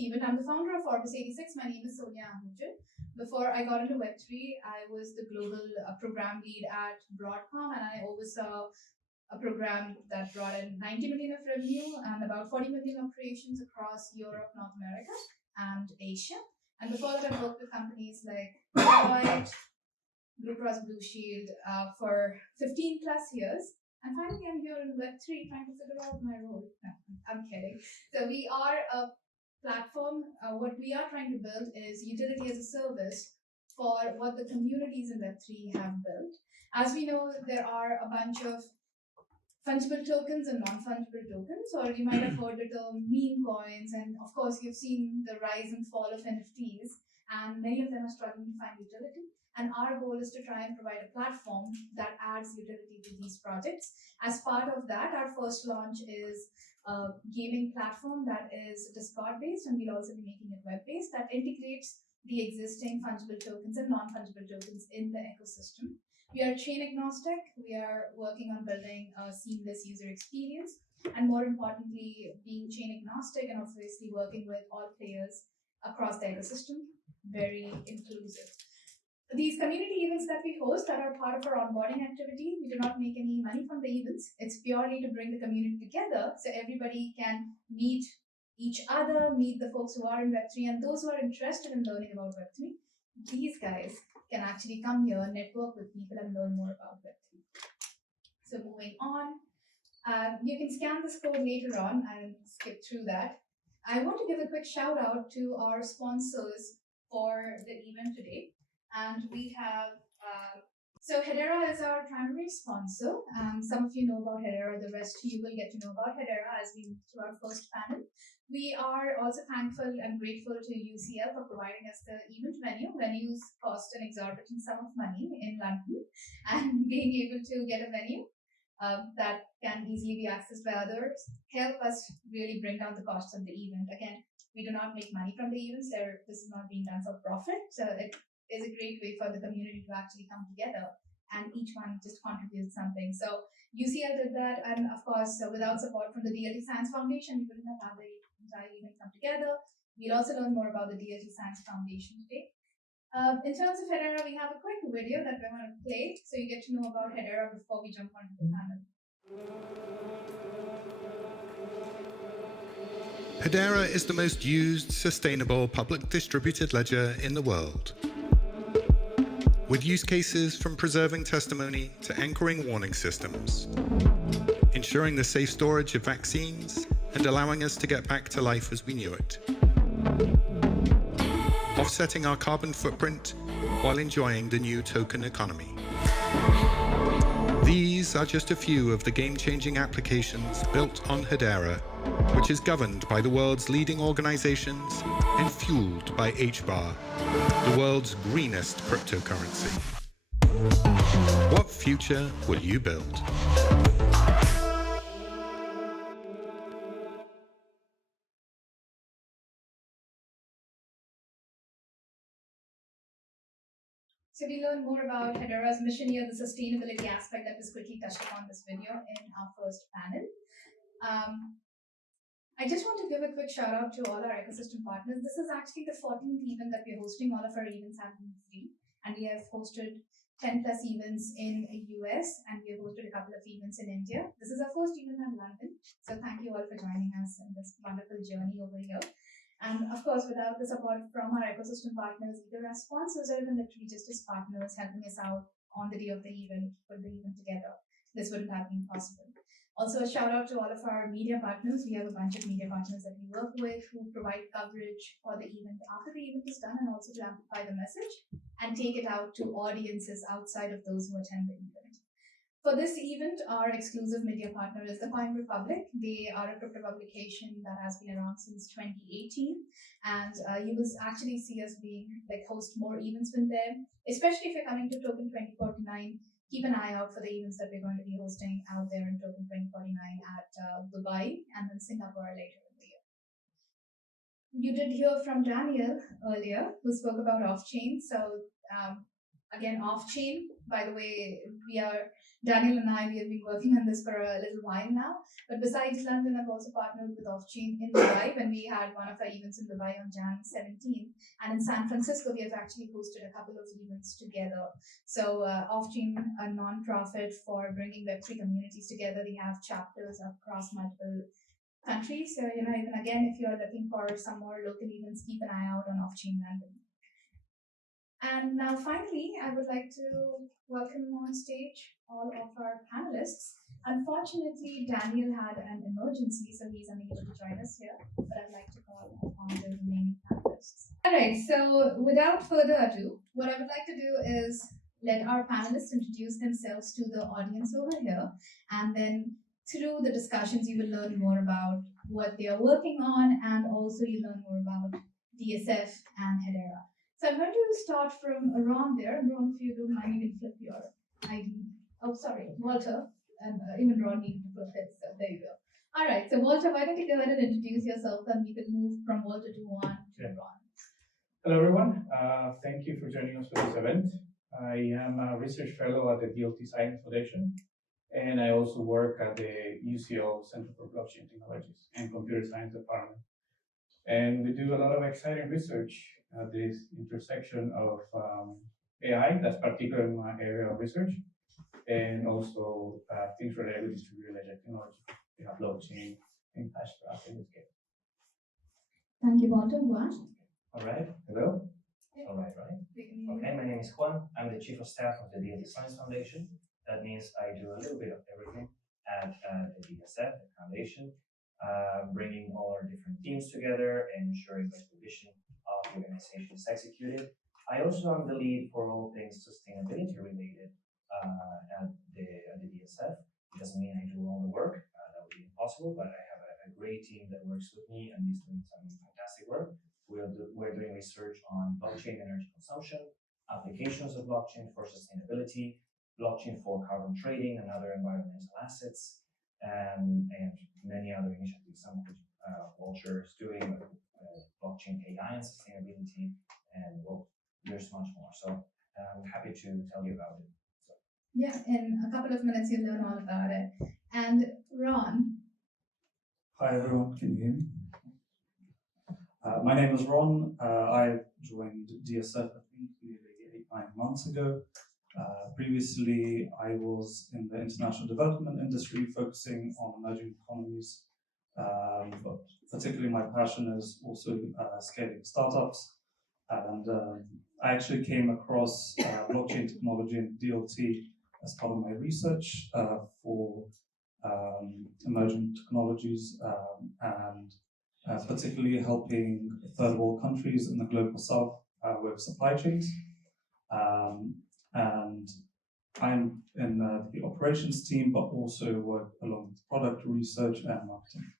Stephen. I'm the founder of Orbis86. My name is Zodia Markets. Before I got into Web3, I was the global program lead at Broadcom, and I oversaw a program that brought in 90 million of revenue and about 40 million operations across Europe, North America, and Asia. And before that, I worked with companies like Deloitte, Blue Cross Blue Shield for 15 plus years. And finally, I'm here in Web3 trying to figure out my role. No, I'm kidding. So we are a platform. What we are trying to build is utility as a service for what the communities in Web3 have built. As we know, there are a bunch of fungible tokens and non-fungible tokens, or you might have heard the term meme coins. And of course, you've seen the rise and fall of NFTs, and many of them are struggling to find utility. And our goal is to try and provide a platform that adds utility to these projects. As part of that, our first launch is a gaming platform that is Discord-based, and we'll also be making it web-based, that integrates the existing fungible tokens and non-fungible tokens in the ecosystem. We are chain agnostic. We are working on building a seamless user experience, and more importantly, being chain agnostic and obviously working with all players across the ecosystem, very inclusive. These community events that we host that are part of our onboarding activity, we do not make any money from the events. It's purely to bring the community together so everybody can meet each other, meet the folks who are in Web3, and those who are interested in learning about Web3. These guys can actually come here, network with people, and learn more about Web3. So moving on, you can scan this code later on and skip through that. I want to give a quick shout out to our sponsors for the event today. And we have, so Hedera is our primary sponsor. Some of you know about Hedera, the rest you will get to know about Hedera as we move through our first panel. We are also thankful and grateful to UCL for providing us the event venue. Venues cost an exorbitant sum of money in London, and being able to get a venue that can easily be accessed by others help us really bring down the costs of the event. Again, we do not make money from the events. This is not being done for profit. So it is a great way for the community to actually come together, and each one just contributes something. So UCL did that, and of course, without support from the DLT Science Foundation, we wouldn't have had the entire event come together. We'll also learn more about the DLT Science Foundation today. In terms of Hedera, we have a quick video that we're going to play, so you get to know about Hedera before we jump onto the panel. Hedera is the most used, sustainable public distributed ledger in the world, with use cases from preserving testimony to anchoring warning systems, ensuring the safe storage of vaccines, and allowing us to get back to life as we knew it, offsetting our carbon footprint while enjoying the new token economy. These are just a few of the game-changing applications built on Hedera, which is governed by the world's leading organizations and fueled by HBAR, the world's greenest cryptocurrency. What future will you build? So we learn more about Hedera's mission here, the sustainability aspect that was quickly touched upon this video in our first panel. I just want to give a quick shout out to all our ecosystem partners. This is actually the 14th event that we're hosting. All of our events have been free, and we have hosted 10 plus events in the US, and we have hosted a couple of events in India. This is our first event in London, so thank you all for joining us in this wonderful journey over here. And of course, without the support from our ecosystem partners, either as sponsors or even literally just as partners helping us out on the day of the event, put the event together, this wouldn't have been possible. Also, a shout out to all of our media partners. We have a bunch of media partners that we work with who provide coverage for the event after the event is done, and also to amplify the message and take it out to audiences outside of those who attend the event. For this event, our exclusive media partner is the CoinBrit. They are a crypto publication that has been around since 2018, and you will actually see us host more events with them, especially if you're coming to Token 2049. Keep an eye out for the events that we're going to be hosting out there in Token 2049 at Dubai and then Singapore later in the year. You did hear from Daniel earlier, who spoke about off-chain. So again, off-chain. By the way, Daniel and I, we have been working on this for a little while now. But besides London, I've also partnered with off-chain in Dubai when we had one of our events in Dubai on Jan 17. And in San Francisco, we have actually hosted a couple of events together. So off-chain, a non-profit for bringing Web3 communities together. They have chapters across multiple countries. So, even again, if you're looking for some more local events, keep an eye out on off-chain London. And now finally, I would like to welcome on stage all of our panelists. Unfortunately, Daniel had an emergency, so he's unable to join us here, but I'd like to call upon the remaining panelists. All right, so without further ado, what I would like to do is let our panelists introduce themselves to the audience over here, and then through the discussions, you will learn more about what they are working on, and also you learn more about DSF and Hedera. So I'm going to start from Ron there. Ron, if you don't mind, you can flip your ID. Oh, sorry, Walter. And even Ron needed to flip it, so there you go. All right, so Walter, why don't you go ahead and introduce yourself, and we can move from Walter to Juan to Ron. Hello, everyone. Thank you for joining us for this event. I am a research fellow at the DLT Science Foundation, and I also work at the UCL Center for Blockchain Technologies and Computer Science Department. And we do a lot of exciting research at this intersection of AI, that's particularly my area of research, and also things related with distributed ledger technology. We have blockchain and hash graph in this case. Thank you, Walter. Juan? All right, hello. All right. Okay, my name is Juan. I'm the Chief of Staff of the DLT Science Foundation. That means I do a little bit of everything at the DSF, the foundation, bringing all our different teams together and ensuring that the vision of the organization is executed. I also am the lead for all things sustainability related at the DSF. It doesn't mean I do all the work, that would be impossible, but I have a great team that works with me and is doing some fantastic work. We're doing research on blockchain energy consumption, applications of blockchain for sustainability, blockchain for carbon trading and other environmental assets, and many other initiatives, some of which Walter is doing, blockchain AI and sustainability, and well, there's much more. So I'm happy to tell you about it. So. Yeah, in a couple of minutes you'll learn all about it. And Ron. Hi everyone, can you hear me? My name is Ron. I joined DSF, I think, nearly 8-9 months ago. Previously, I was in the international development industry, focusing on emerging economies. But particularly, my passion is also scaling startups. And I actually came across blockchain technology and DLT as part of my research for emerging technologies and particularly helping third world countries in the global south with supply chains. And I'm in the operations team, but also work along with product research and marketing.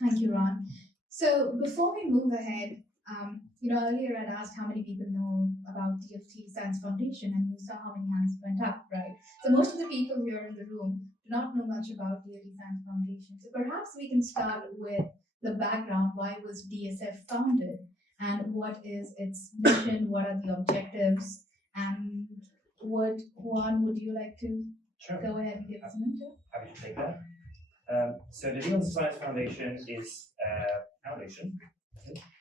Thank you, Ron. So before we move ahead, earlier I'd asked how many people know about DLT Science Foundation, and you saw how many hands went up, right? So most of the people here in the room do not know much about DLT Science Foundation. So perhaps we can start with the background. Why was DSF founded, and what is its mission? What are the objectives? And Juan, would you like to go ahead and give us an intro? Happy to take that. So the DLT Science Foundation is a foundation,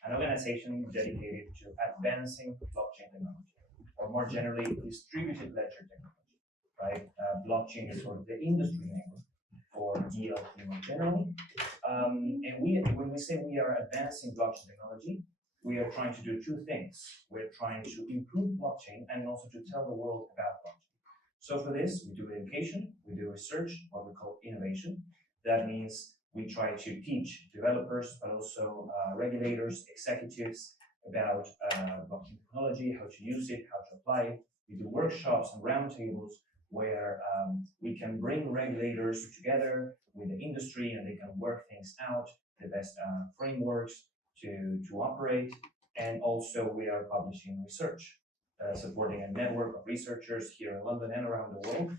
an organization dedicated to advancing blockchain technology, or more generally, distributed ledger technology, right? Blockchain is sort of the industry name for DLT more generally. And when we say we are advancing blockchain technology, we are trying to do two things. We're trying to improve blockchain and also to tell the world about blockchain. So for this, we do education, we do research, what we call innovation. That means we try to teach developers, but also regulators, executives about blockchain technology, how to use it, how to apply it. We do workshops and roundtables where we can bring regulators together with the industry and they can work things out, the best frameworks to operate. And also we are publishing research, supporting a network of researchers here in London and around the world,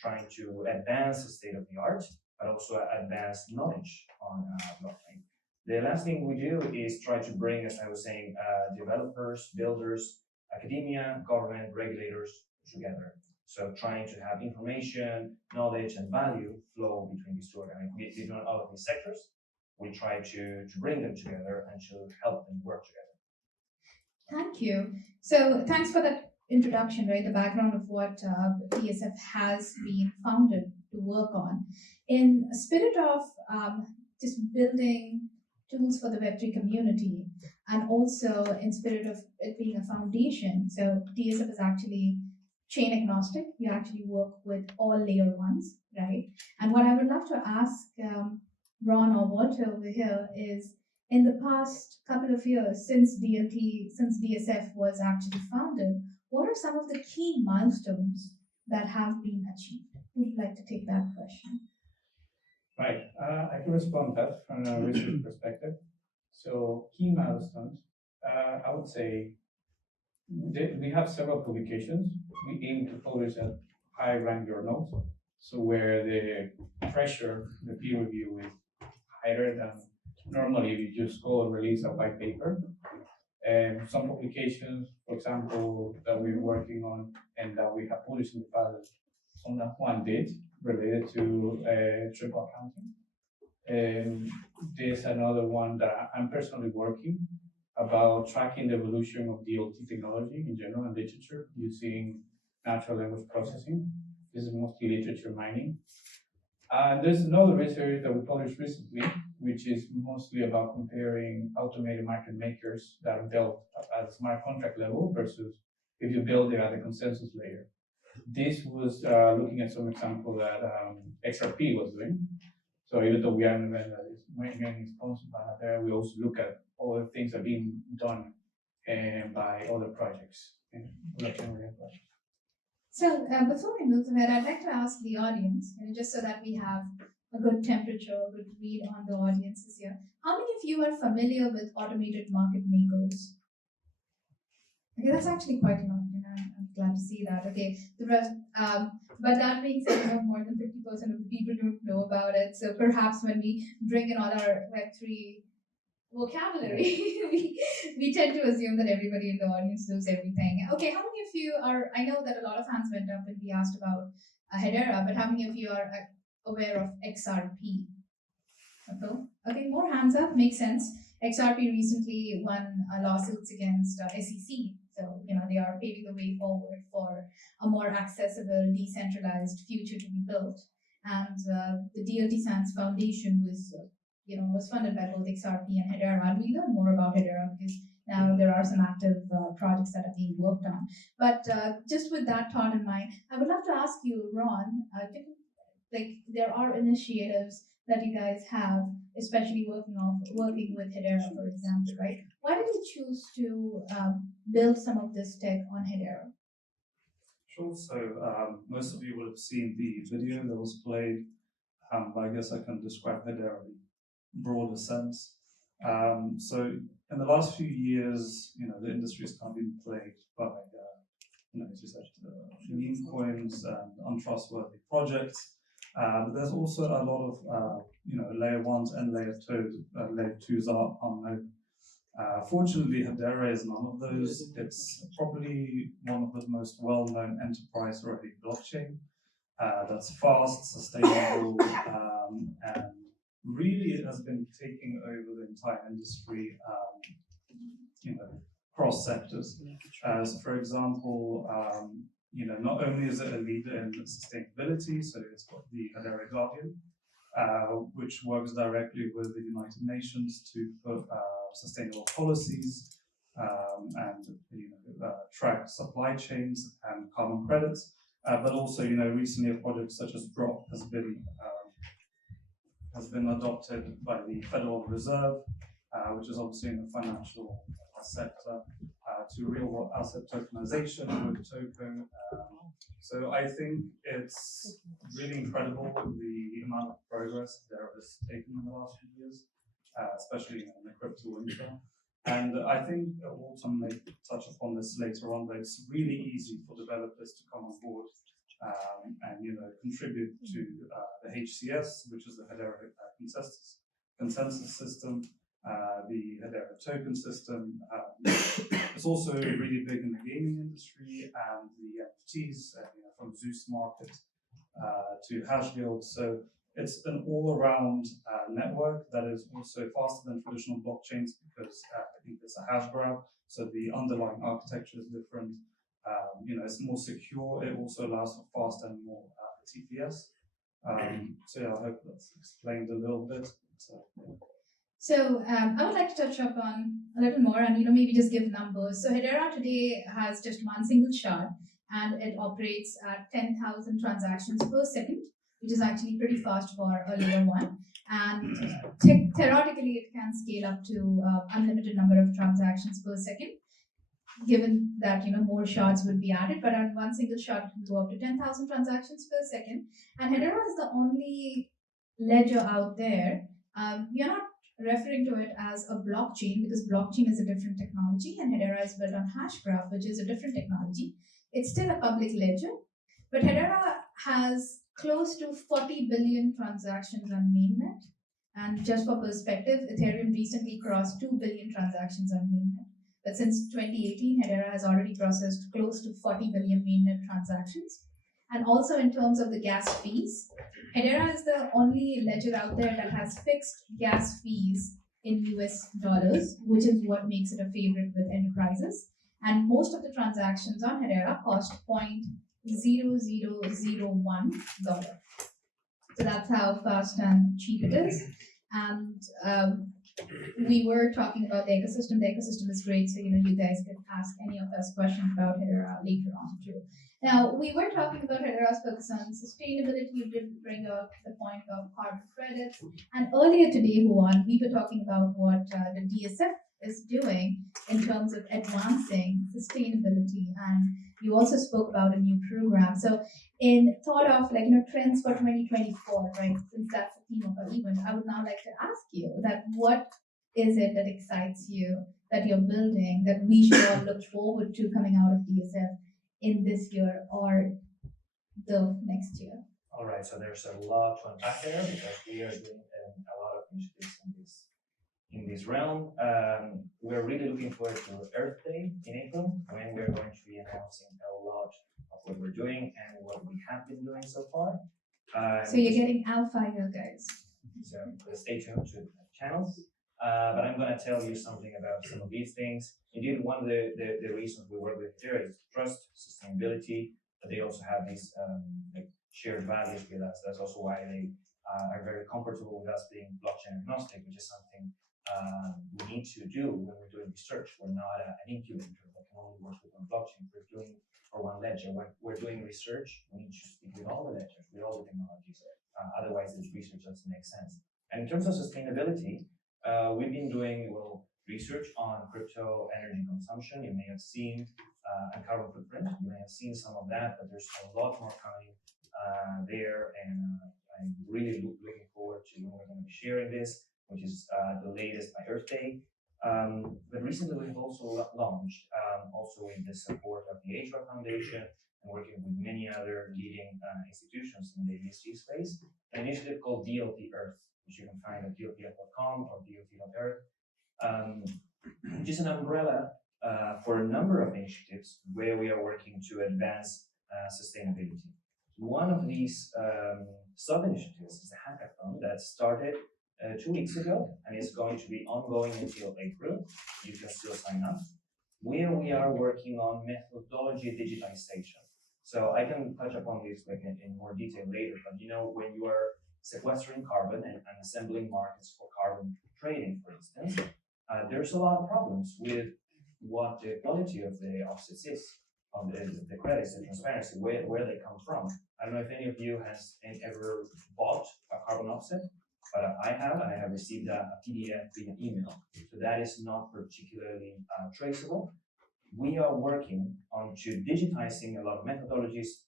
trying to advance the state of the art, but also advance knowledge on blockchain. The last thing we do is try to bring, as I was saying, developers, builders, academia, government, regulators together. So trying to have information, knowledge, and value flow between these two between all of these sectors. We try to bring them together and to help them work together. Thank you. So thanks for that introduction, right? The background of what DSF has been founded to work on. In a spirit of just building tools for the Web3 community, and also in spirit of it being a foundation. So DSF is actually chain agnostic. You actually work with all layer ones, right? And what I would love to ask Ron or Walter over here is, in the past couple of years since DSF was actually founded, what are some of the key milestones that have been achieved? Who would like to take that question? Right, I can respond to that from a research perspective. So key milestones, I would say we have several publications. We aim to publish at high-ranked journals, so where the pressure, the peer review is higher than normally if you just go and release a white paper. And some publications, for example, that we're working on and that we have published in the past, some that one did related to triple accounting. And there's another one that I'm personally working about tracking the evolution of DLT technology in general and literature using natural language processing. This is mostly literature mining. And there's another research that we published recently, which is mostly about comparing automated market makers that are built at a smart contract level versus if you build it at the consensus layer. This was looking at some example that XRP was doing. So even though we are an event that is mainly sponsored by there, we also look at all the things that are being done by other projects. So before we move ahead, I'd like to ask the audience, just so that we have a good temperature, a good read on the audiences here. How many of you are familiar with automated market makers? Okay, that's actually quite a lot. I'm glad to see that. Okay, the rest, but that being said, more than 50% of the people don't know about it. So perhaps when we bring in all our Web3 vocabulary, we tend to assume that everybody in the audience knows everything. Okay, how many of you are, I know that a lot of hands went up when we asked about Hedera, but how many of you are aware of XRP? Okay, more hands up, makes sense. XRP recently won lawsuits against SEC. So, they are paving the way forward for a more accessible, decentralized future to be built. And the DLT Science Foundation was funded by both XRP and Hedera. And we learn more about Hedera because now there are some active projects that are being worked on. But just with that thought in mind, I would love to ask you, Ron, there are initiatives that you guys have, especially working with Hedera, for example, right? Why did you choose to build some of this tech on Hedera? Sure. So most of you will have seen the video that was played. But I guess I can describe Hedera in a broader sense. So in the last few years, the industry has kind of been plagued by, as you said, meme coins and untrustworthy projects. There's also a lot of layer ones and layer twos are unknown. Fortunately, Hedera is none of those. It's probably one of the most well-known enterprise-ready blockchain that's fast, sustainable, and really it has been taking over the entire industry, cross sectors. So for example, not only is it a leader in sustainability, so it's got the Hedera Guardian, which works directly with the United Nations to put sustainable policies and track supply chains and carbon credits. But also, recently a project such as Drop has been adopted by the Federal Reserve, which is obviously in the financial sector, to real-world asset tokenization with token. So I think it's really incredible the amount of progress there has taken in the last few years, especially in the crypto winter. And I think Walton may touch upon this later on, but it's really easy for developers to come on board and contribute to the HCS, which is the Hedera consensus system, the Hedera token system, It's also really big in the gaming industry and the NFTs, from Zeus Market to Hash Guild. So it's an all-around network that is also faster than traditional blockchains because I think it's a hash graph, so the underlying architecture is different. It's more secure. It also allows for faster and more TPS. So yeah, I hope that's explained a little bit. So I would like to touch upon a little more and maybe just give numbers. So Hedera today has just one single shard and it operates at 10,000 transactions per second, which is actually pretty fast for a layer one. And theoretically, it can scale up to unlimited number of transactions per second, given that more shards would be added. But on one single shard, it can go up to 10,000 transactions per second. And Hedera is the only ledger out there. We are not referring to it as a blockchain because blockchain is a different technology and Hedera is built on Hashgraph, which is a different technology. It's still a public ledger, but Hedera has close to 40 billion transactions on mainnet. And just for perspective, Ethereum recently crossed 2 billion transactions on mainnet. But since 2018, Hedera has already processed close to 40 billion mainnet transactions. And also in terms of the gas fees, Hedera is the only ledger out there that has fixed gas fees in US dollars, which is what makes it a favorite with enterprises. And most of the transactions on Hedera cost $0.0001. So that's how fast and cheap it is. And we were talking about the ecosystem. The ecosystem is great, so you guys can ask any of us questions about Hedera later on too. Now, we were talking about Hedera's focus on sustainability. You did bring up the point of carbon credits. And earlier today, Juan, we were talking about what the DSF is doing in terms of advancing sustainability. And you also spoke about a new program. So in thought of trends for 2024, right, since that's the theme of our event, I would now like to ask you that what is it that excites you, that you're building, that we should all look forward to coming out of DSF in this year or the next year? All right, so there's a lot to unpack there because we are doing a lot of initiatives in this realm. We're really looking forward to Earth Day in April, when we're going to be announcing a lot of what we're doing and what we have been doing so far. So you're getting alpha here, guys. So stay tuned to the channels. But I'm going to tell you something about some of these things. Indeed, one of the reasons we work with here is trust, sustainability, but they also have these shared values with us. That's also why they are very comfortable with us being blockchain agnostic, which is something we need to do when we're doing research. We're not an incubator that can only work with one blockchain. We're doing for one ledger. When we're doing research, we need to speak with all the ledgers, with all the technologies. Otherwise, this research doesn't make sense. And in terms of sustainability, we've been doing research on crypto energy consumption. You may have seen and carbon footprint. You may have seen some of that, but there's a lot more coming there, and I'm really looking forward to when we're going to be sharing this, which is the latest by Earth Day. But recently we've also launched, also with the support of the HQNFTs Foundation and working with many other leading institutions in the ESG space, an initiative called DLT Earth, which you can find at dltf.com or dlt.earth, which is an umbrella for a number of initiatives where we are working to advance sustainability. One of these sub-initiatives is a hackathon that started 2 weeks ago and is going to be ongoing until April. You can still sign up, where we are working on methodology digitization. So I can touch upon this in more detail later, but when you are sequestering carbon and assembling markets for carbon trading, for instance, there's a lot of problems with what the quality of the offsets is, of the credits, the transparency, where they come from. I don't know if any of you has ever bought a carbon offset, but I have, and I have received a PDF via email. So that is not particularly traceable. We are working on digitizing a lot of methodologies,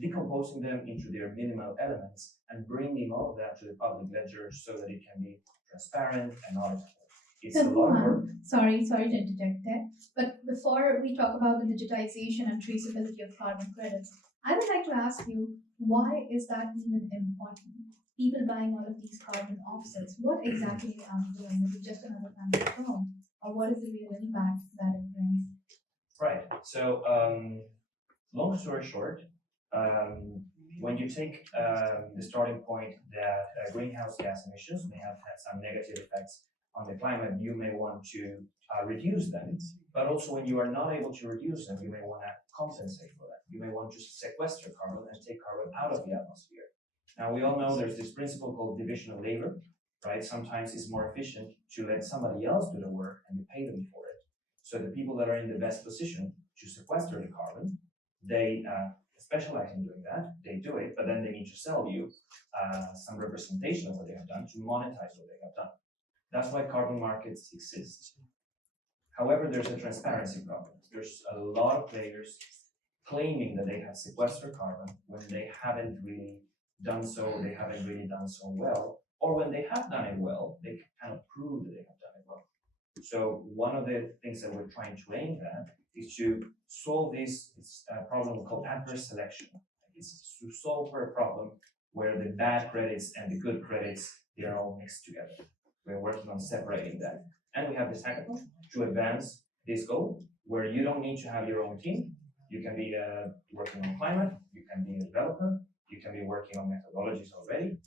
decomposing them into their minimal elements, and bringing all of that to the public ledger so that it can be transparent and auditable. It's a lot of work. Sorry to interject there. But before we talk about the digitization and traceability of carbon credits, I would like to ask you, why is that even important? People buying all of these carbon offsets, what exactly are they doing? Is it just another kind of firm? Or what is the real impact So, long story short, when you take the starting point that greenhouse gas emissions may have had some negative effects on the climate, you may want to reduce them. But also, when you are not able to reduce them, you may want to compensate for that. You may want to sequester carbon and take carbon out of the atmosphere. Now, we all know there's this principle called division of labor, right? Sometimes it's more efficient to let somebody else do the work and you pay them for it. So the people that are in the best position to sequester the carbon, they specialize in doing that, they do it, but then they need to sell you some representation of what they have done to monetize what they have done. That's why carbon markets exist. However, there's a transparency problem. There's a lot of players claiming that they have sequestered carbon when they haven't really done so, they haven't really done so well, or when they have done it well, they kind of prove that they have done it well. So one of the things that we're trying to aim at is to solve this problem called adverse selection. It's to solve for a problem where the bad credits and the good credits, they're all mixed together. We're working on separating that. And we have this hackathon to advance this goal, where you don't need to have your own team. You can be working on climate, you can be a developer, you can be working on methodologies already.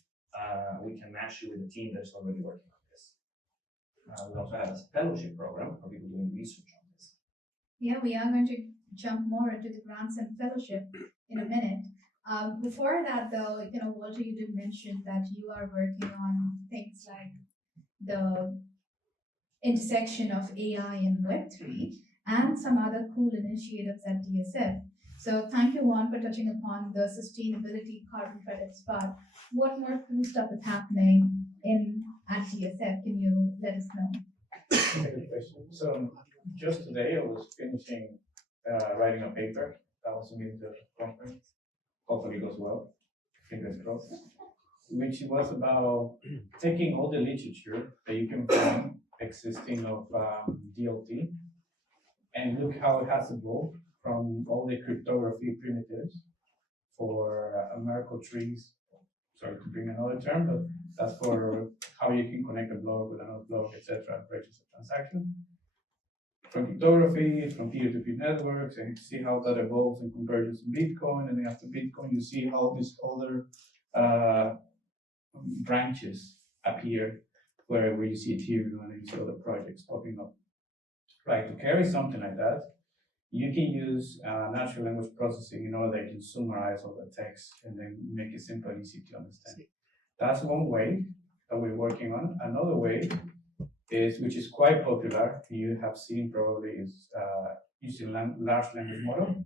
We can match you with a team that's already working on this. We also have a fellowship program for people doing research on this. Yeah, we are going to jump more into the grants and fellowship in a minute. Before that, though, Walter, you did mention that you are working on things like the intersection of AI and Web3 and some other cool initiatives at DSF. So thank you, Juan, for touching upon the sustainability carbon credits part. What more cool stuff is happening at DSF? Can you let us know? Good question. So just today I was finishing writing a paper that was in the conference. Hopefully it goes well. Fingers crossed. Which was about taking all the literature that you can find existing of DLT and look how it has evolved from all the cryptography primitives for Merkle trees. Sorry to bring another term, but that's for how you can connect a block with another block, etc., register a transaction. From cryptography, from peer-to-peer networks, and you see how that evolves and compares to Bitcoin. And then after Bitcoin, you see how these other branches appear where you see Ethereum and you see other projects popping up. Right, to carry something like that, you can use natural language processing in order that you can summarize all the text and then make it simple and easy to understand. That's one way that we're working on. Another way is, which is quite popular, you have seen probably, is using large language model.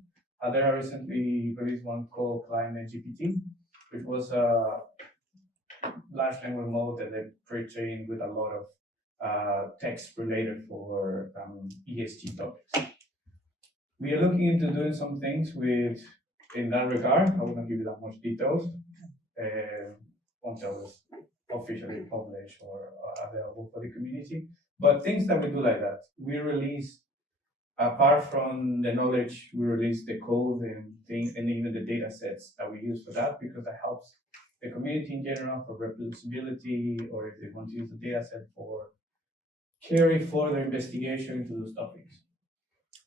There recently released one called Climate GPT, which was a large language model that they pre-trained with a lot of text related for ESG topics. We are looking into doing some things in that regard. I will not give you that much details until it's officially published or available for the community. But things that we do like that, we release, apart from the knowledge, we release the code and things, and even the data sets that we use for that, because that helps the community in general for reproducibility, or if they want to use the data set for carry further investigation into those topics.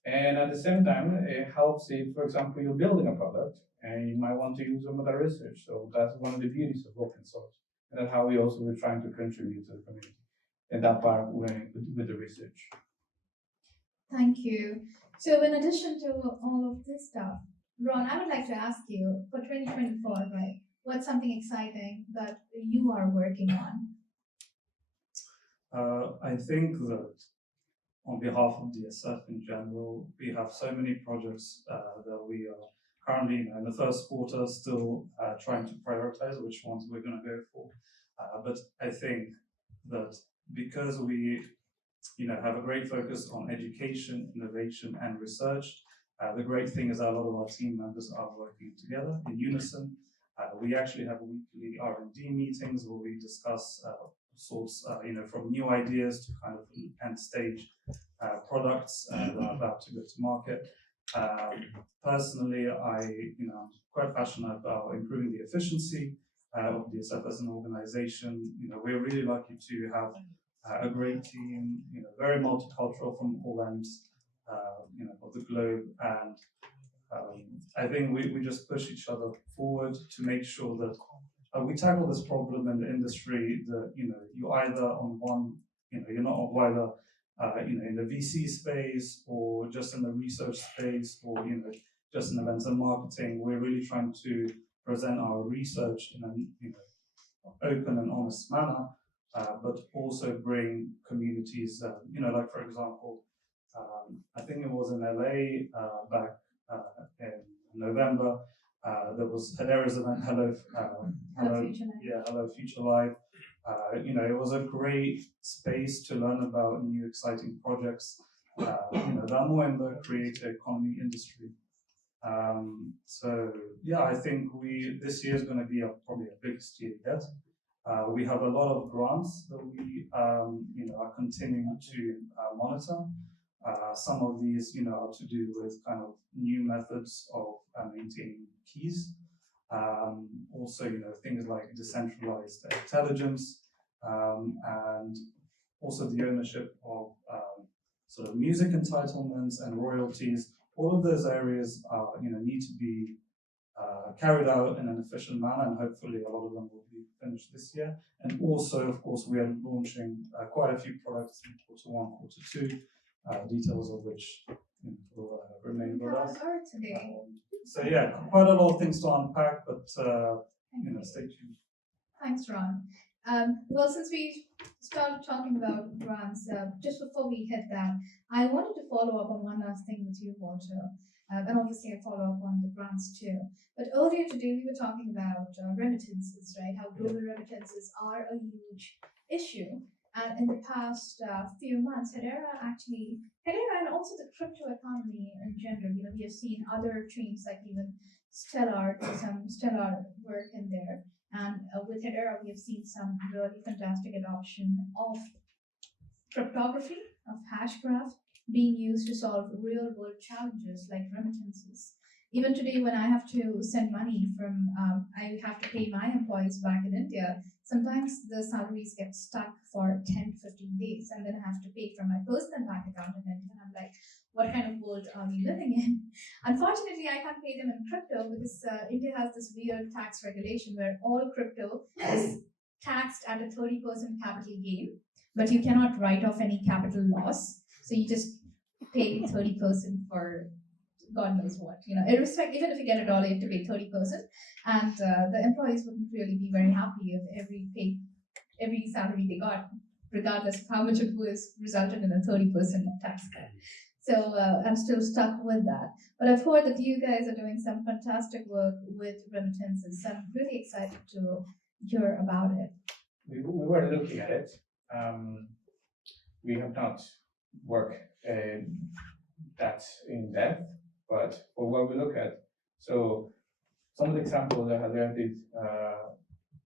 And at the same time, it helps if, for example, you're building a product and you might want to use some of that research. So that's one of the beauties of open source. And that's how we also were trying to contribute to the community. And that part with the research. Thank you. So in addition to all of this stuff, Ron, I would like to ask you, for 2024, right, what's something exciting that you are working on? I think that on behalf of DSF in general, we have so many projects that we are currently in the first quarter still trying to prioritize which ones we're going to go for. But I think that because we have a great focus on education, innovation, and research, the great thing is that a lot of our team members are working together in unison. We actually have weekly R&D meetings where we discuss sorts, from new ideas to kind of end stage products that are about to go to market. Personally, I'm quite passionate about improving the efficiency of DSF as an organization. We're really lucky to have a great team, very multicultural from all ends. of the globe, and I think we just push each other forward to make sure that we tackle this problem in the industry. That you're either on one, you're not either in the VC space or just in the research space or just in events and marketing. We're really trying to present our research in an open and honest manner, but also bring communities. Like for example, I think it was in LA back in November. There was Hedera's event, Hello, Future Life. Hello Future Life. It was a great space to learn about new exciting projects that are more in the creator economy industry. I think this year is going to be probably our biggest year yet. We have a lot of grants that we are continuing to monitor. Some of these are to do with kind of new methods of maintaining keys. Also things like decentralized intelligence, and also the ownership of sort of music entitlements and royalties. All of those areas need to be carried out in an efficient manner, and hopefully a lot of them will be finished this year. And also, of course, we are launching quite a few products in Q1, Q2, details of which will remain with us. Today. Quite a lot of things to unpack, but stay tuned. Thanks, Ron. Well, since we started talking about grants, just before we hit that, I wanted to follow up on one last thing with you, Walter, and obviously I follow up on the grants too. But earlier today, we were talking about remittances, right? How global remittances are a huge issue. And in the past few months, Hedera and also the crypto economy in general, we have seen other chains like even Stellar, some Stellar work in there. And with Hedera, we have seen some really fantastic adoption of cryptography, of hashgraph, being used to solve real-world challenges like remittances. Even today, when I have to send money I have to pay my employees back in India, sometimes the salaries get stuck for 10 to 15 days, and then I have to pay from my personal bank account in India. And I'm like, what kind of world are we living in? Unfortunately, I can't pay them in crypto because India has this weird tax regulation where all crypto is taxed at a 30% capital gain, but you cannot write off any capital loss. So you just pay 30% for God knows what. Even if you get $1, you have to pay 30%, and the employees wouldn't really be very happy if every salary they got, regardless of how much it was, resulted in a 30% tax cut. So I'm still stuck with that. But I've heard that you guys are doing some fantastic work with remittances. So I'm really excited to hear about it. We were looking at it. We have not worked that in depth, but for what we look at, so some of the examples that Hedera did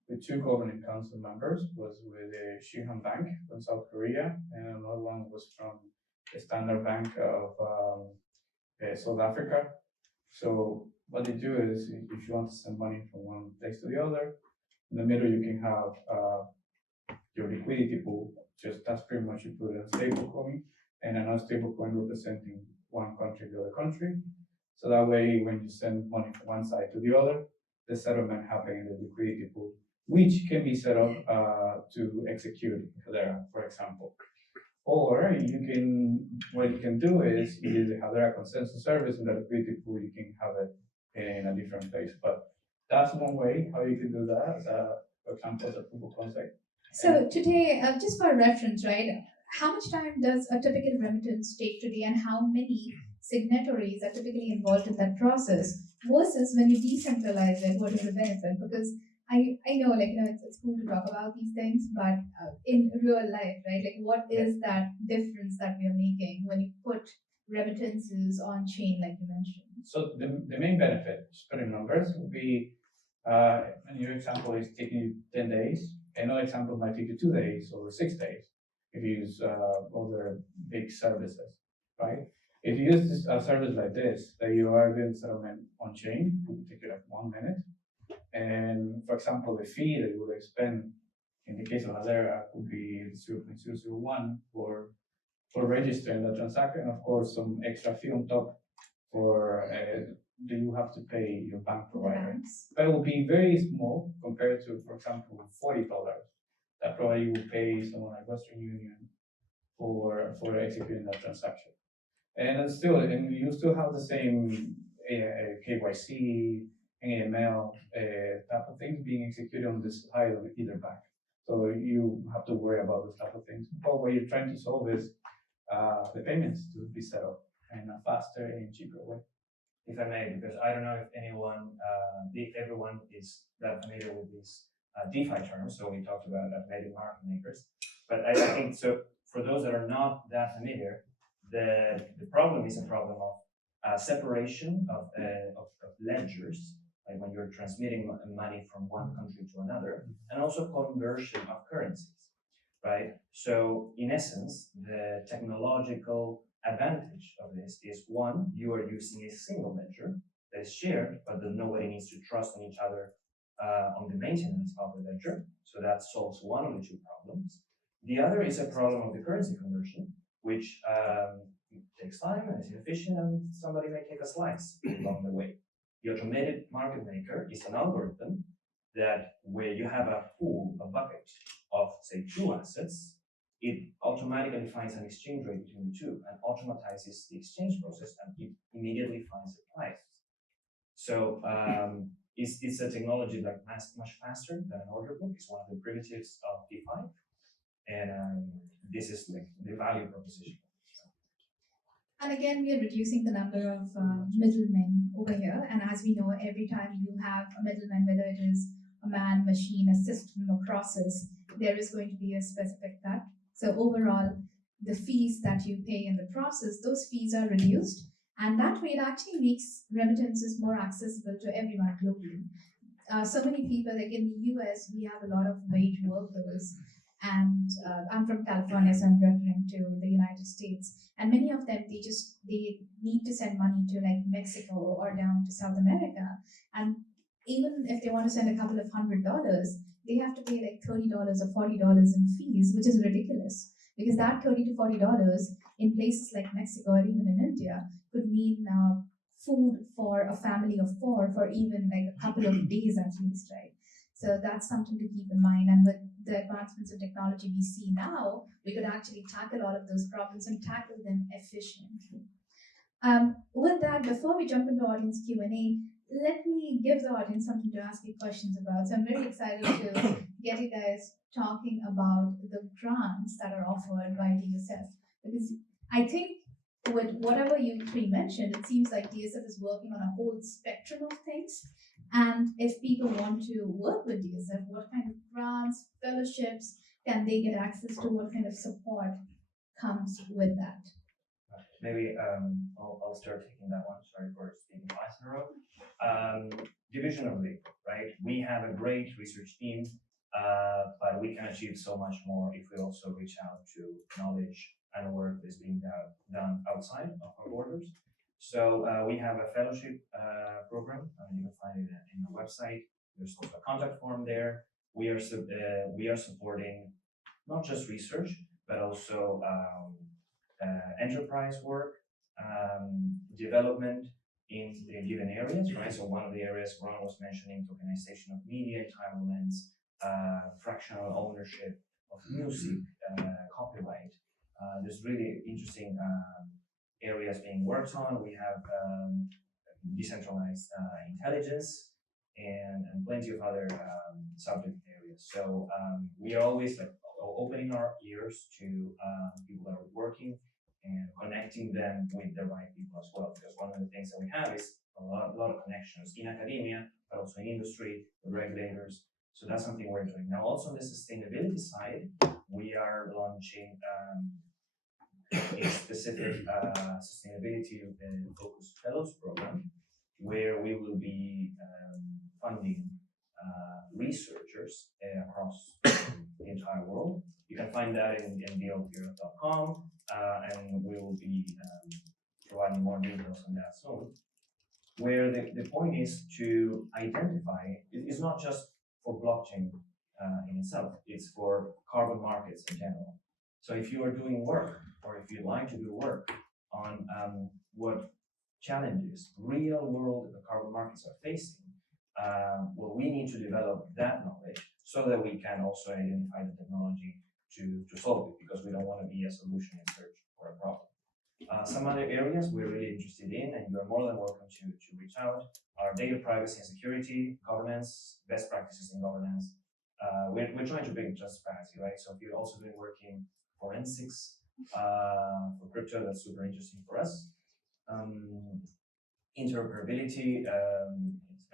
with 2 governing council members was with the Shinhan Bank from South Korea, and another one was from the Standard Bank of South Africa. So what they do is, if you want to send money from one place to the other, in the middle you can have your liquidity pool. That's pretty much you put a stable coin and another stable coin representing one country to the other country. So that way, when you send money from one side to the other, the settlement happens in the liquidity pool, which can be set up to execute Hedera, for example. Or what you can do is use the Hedera consensus service in the liquidity pool. You can have it in a different place. But that's one way how you can do that. For example, as a proof of concept. So today, just for reference, right? How much time does a typical remittance take today, and how many signatories are typically involved in that process? Versus when you decentralize it, what is the benefit? Because I know, it's cool to talk about these things, but in real life, right? What is that difference that we are making when you put remittances on chain, like you mentioned? So the main benefit, just putting numbers, would be, and your example is taking you 10 days. Another example might take you 2 days or 6 days if you use other big services, right? If you use a service like this, that you are doing settlement on chain, it will take you like 1 minute. And for example, the fee that you would spend in the case of Hedera could be 0.001 for for registering the transaction. Of course, some extra fee on top for do you have to pay your bank provider. But it will be very small compared to, for example, $40 that probably you will pay someone like Western Union for executing that transaction. And still, and you still have the same KYC, AML type of things being executed on this side of either bank. So you have to worry about those type of things. But what you're trying to solve is the payments to be set up in a faster and cheaper way. If I may, because I don't know if everyone is that familiar with these DeFi terms. So we talked about automated market makers, but I think so. For those that are not that familiar, the problem is a problem of separation of ledgers, like when you're transmitting money from one country to another, and also conversion of currencies, right? So in essence, the technological advantage of this is one, you are using a single ledger that is shared, but that nobody needs to trust on each other on the maintenance of the ledger. So that solves one of the two problems. The other is a problem of the currency conversion, which takes time and is inefficient, and somebody may take a slice along the way. The automated market maker is an algorithm that where you have a pool, a bucket of, say, two assets, it automatically finds an exchange rate between the two and automatizes the exchange process, and it immediately finds the price. So it's a technology like much faster than an order book. It's one of the primitives of DeFi, and this is like the value proposition. And again, we are reducing the number of middlemen over here. And as we know, every time you have a middleman, whether it is a man, machine, a system, a process, there is going to be a specific cut. So overall, the fees that you pay in the process, those fees are reduced. And that way, it actually makes remittances more accessible to everyone globally. So many people, like in the US, we have a lot of wage workers. And I'm from California, so I'm referring to the United States. And many of them, they need to send money to like Mexico or down to South America. And even if they want to send a couple of $100, they have to pay like $30 or $40 in fees, which is ridiculous. Because that $30 to $40 in places like Mexico or even in India could mean food for a family of four for even like a couple of days at least, right? So that's something to keep in mind. And with the advancements of technology we see now, we could actually tackle all of those problems and tackle them efficiently. With that, before we jump into audience Q&A, let me give the audience something to ask you questions about. So I'm very excited to get you guys talking about the grants that are offered by DSF, because I think with whatever you three mentioned, it seems like DSF is working on a whole spectrum of things. And if people want to work with DSF, what kind of grants, fellowships can they get access to? What kind of support comes with that? Maybe I'll start taking that one. Sorry for speaking twice in a row. Division of labor, right? We have a great research team, but we can achieve so much more if we also reach out to knowledge and work that's being done outside of our borders. So we have a fellowship program. You can find it in our website. There's also a contact form there. We are supporting not just research, but also enterprise work, development in the given areas, right? So one of the areas Ron was mentioning, tokenization of media, entitlements, fractional ownership of music, copyright. There's really interesting areas being worked on. We have decentralized intelligence and plenty of other subject areas. So we are always like opening our ears to people that are working and connecting them with the right people as well. Because one of the things that we have is a lot of connections in academia, but also in industry, with regulators. So that's something we're doing. Now, also on the sustainability side, we are launching a specific sustainability focused fellows program where we will be funding researchers across the entire world. You can find that in DLT.com, and we will be providing more details on that soon. Where the point is to identify, it's not just for blockchain in itself, it's for carbon markets in general. So if you are doing work, or if you like to do work on what challenges real world carbon markets are facing, well, we need to develop that knowledge so that we can also identify the technology to solve it, because we don't want to be a solution in search for a problem. Some other areas we're really interested in, and you're more than welcome to reach out, are data privacy and security, governance, best practices in governance. We're trying to bring transparency, right? So if you're also doing work in forensics for crypto, that's super interesting for us. Interoperability,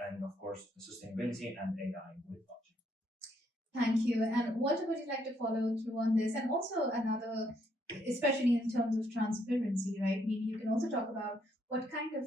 and of course, sustainability and AI with blockchain. Thank you. And what would you like to follow through on this? And also another, especially in terms of transparency, right? Maybe you can also talk about what kind of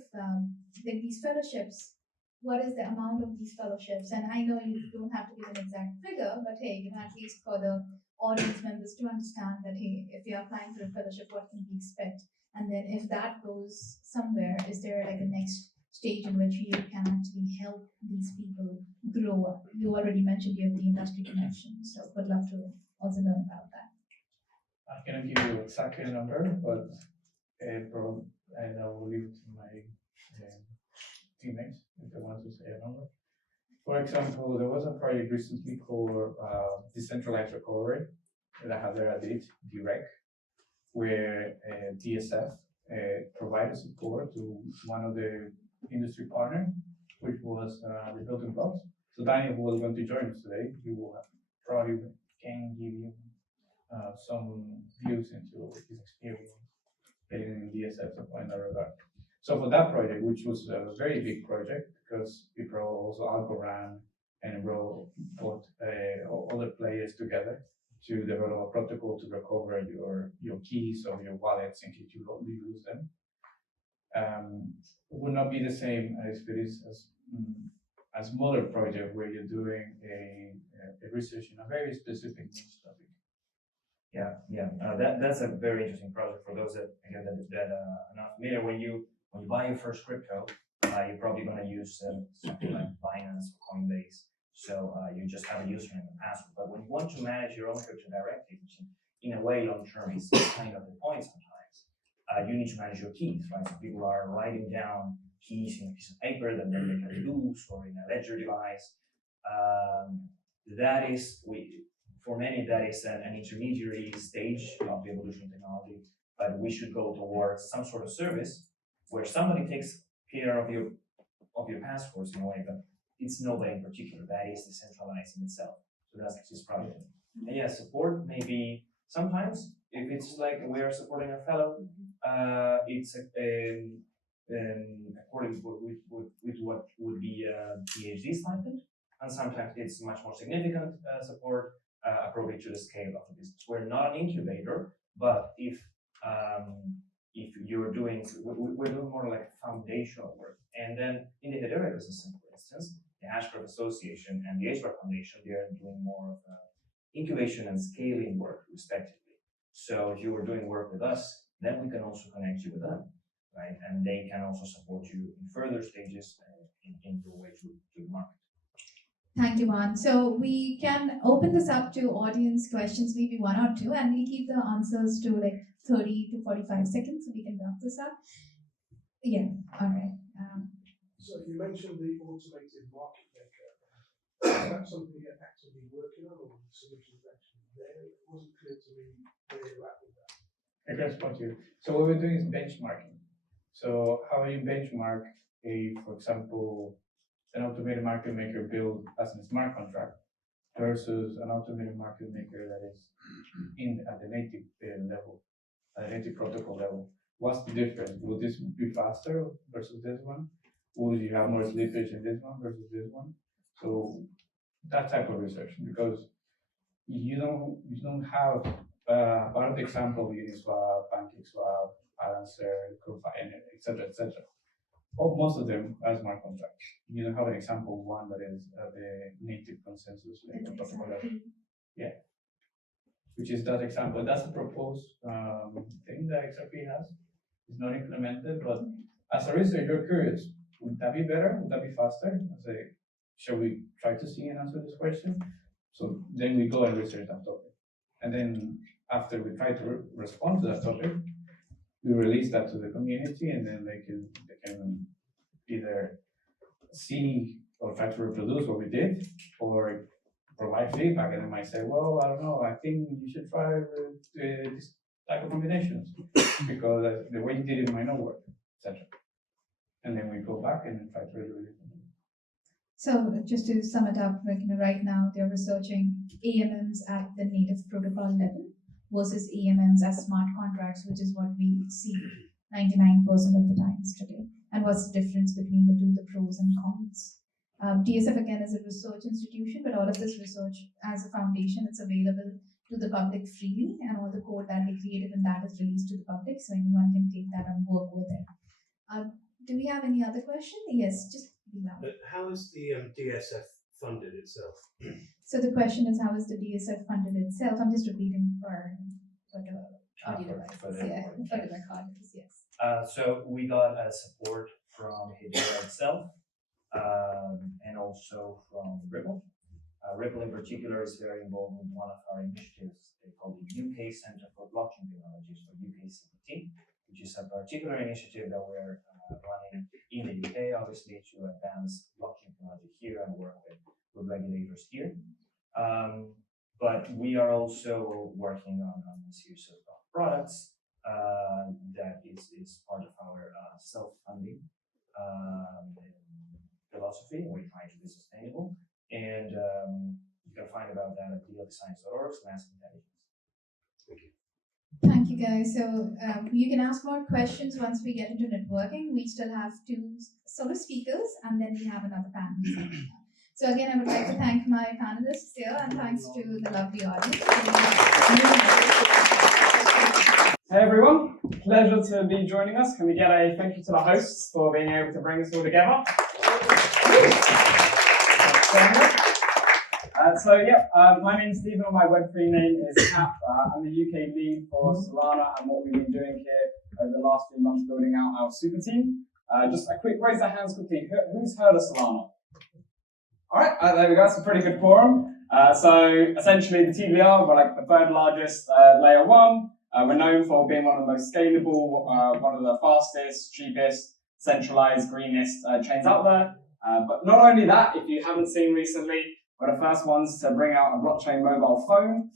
like these fellowships. What is the amount of these fellowships? And I know you don't have to give an exact figure, but hey, at least for the audience members to understand that hey, if you're applying for a fellowship, what can we expect? And then if that goes somewhere, is there like a next stage in which you can actually help these people grow? You already mentioned you have the industry connection, so would love to also learn about that. I cannot give you exactly a number, but and I will leave it to my teammates if they want to say a number. For example, there was a project recently called Decentralized Recovery that had their date, DREC, where DSF provided support to one of the industry partners, which was the building blocks. So Daniel, who was going to join us today, he will probably can give you some views into his experience in DSF in that regard. So for that project, which was a very big project, because people also Algorand and brought other players together to develop a protocol to recover your keys or your wallets in case you lose them. It would not be the same as if it is a smaller project where you're doing a research in a very specific niche topic. That's a very interesting project for those that again that are not familiar. When you buy your first crypto, you're probably going to use something like Binance or Coinbase. So you just have a username and password. But when you want to manage your own crypto directly, which in a way long term is kind of the point sometimes, you need to manage your keys, right? So people are writing down keys in a piece of paper that then they can lose, or in a ledger device. For many, that is an intermediary stage of the evolution of technology, but we should go towards some sort of service where somebody takes care of your passwords in a way, but it's nobody in particular. That is decentralized in itself. So that's this project. And yeah, support maybe sometimes if it's like we are supporting a fellow, it's according with what would be a PhD stipend, and sometimes it's much more significant support. Appropriate to the scale of the business. We're not an incubator, but if you're doing, we're doing more like foundational work. And then in the Hedera ecosystem, for instance, the Hashgraph Association and the HRAP Foundation, they are doing more of incubation and scaling work, respectively. So if you are doing work with us, then we can also connect you with them, right? And they can also support you in further stages in your way to the market. Thank you, Juan. So we can open this up to audience questions, maybe one or two, and we'll keep the answers to like 30 to 45 seconds so we can wrap this up. Yeah, all right. So you mentioned the automated market maker. Is that something you're actively working on, or the solution is actually there? It wasn't clear to me where you're at with that. I can respond to you. So what we're doing is benchmarking. So how you benchmark for example, an automated market maker built as a smart contract versus an automated market maker that is at the native level, at the native protocol level. What's the difference? Will this be faster versus this one? Will you have more slippage in this one versus this one? So that type of research, because you don't have part of the example Uniswap, PancakeSwap, Balancer, etc., etc. Most of them are smart contracts. You don't have an example of one that is the native consensus layer protocol level. Yeah, which is that example. That's a proposed thing that XRP has. It's not implemented, but as a researcher, you're curious. Would that be better? Would that be faster? I say, shall we try to see and answer this question? So then we go and research that topic. And then after we try to respond to that topic, we release that to the community, and then they can either see or try to reproduce what we did, or provide feedback, and they might say, well, I don't know, I think you should try this type of combinations because the way you did it might not work, etc. And then we go back and try to redo it. So just to sum it up, like, right now they're researching AMMs at the native protocol level versus AMMs as smart contracts, which is what we see 99% of the times today. And what's the difference between the two, the pros and cons? DSF again is a research institution, but all of this research as a foundation, it's available to the public freely, and all the code that they created and that is released to the public, so anyone can take that and work with it. Do we have any other question? Yes, just be loud. But how is the DSF funded itself? So the question is, how is the DSF funded itself? I'm just repeating for the audio devices. Yeah, for the recordings, yes. So we got support from Hedera itself, and also from Ripple. Ripple in particular is very involved in one of our initiatives. They call the UK Centre for Blockchain Technologies, or UKCT, which is a particular initiative that we're running in the UK, obviously, to advance blockchain technology here and work with regulators here. But we are also working on a series of products that is part of our self-funding philosophy. We're trying to be sustainable, and you can find about that at dltscience.org/mass intelligence. Thank you. Thank you, guys. So you can ask more questions once we get into networking. We still have 2 solo speakers, and then we have another panel. So again, I would like to thank my panelists here, and thanks to the lovely audience. Hey everyone, pleasure to be joining us. Can we get a thank you to the hosts for being able to bring us all together? My name's Stephen, and my Web3 name is Cap. I'm the UK lead for Solana and what we've been doing here over the last few months building out our super team. Just a quick raise of hands quickly. Who's heard of Solana? All right, there we go. It's a pretty good forum. So essentially the TVR, we're like the 3rd largest layer 1. We're known for being one of the most scalable, one of the fastest, cheapest, centralized, greenest chains out there. But not only that, if you haven't seen recently, we're the first ones to bring out a blockchain mobile phone.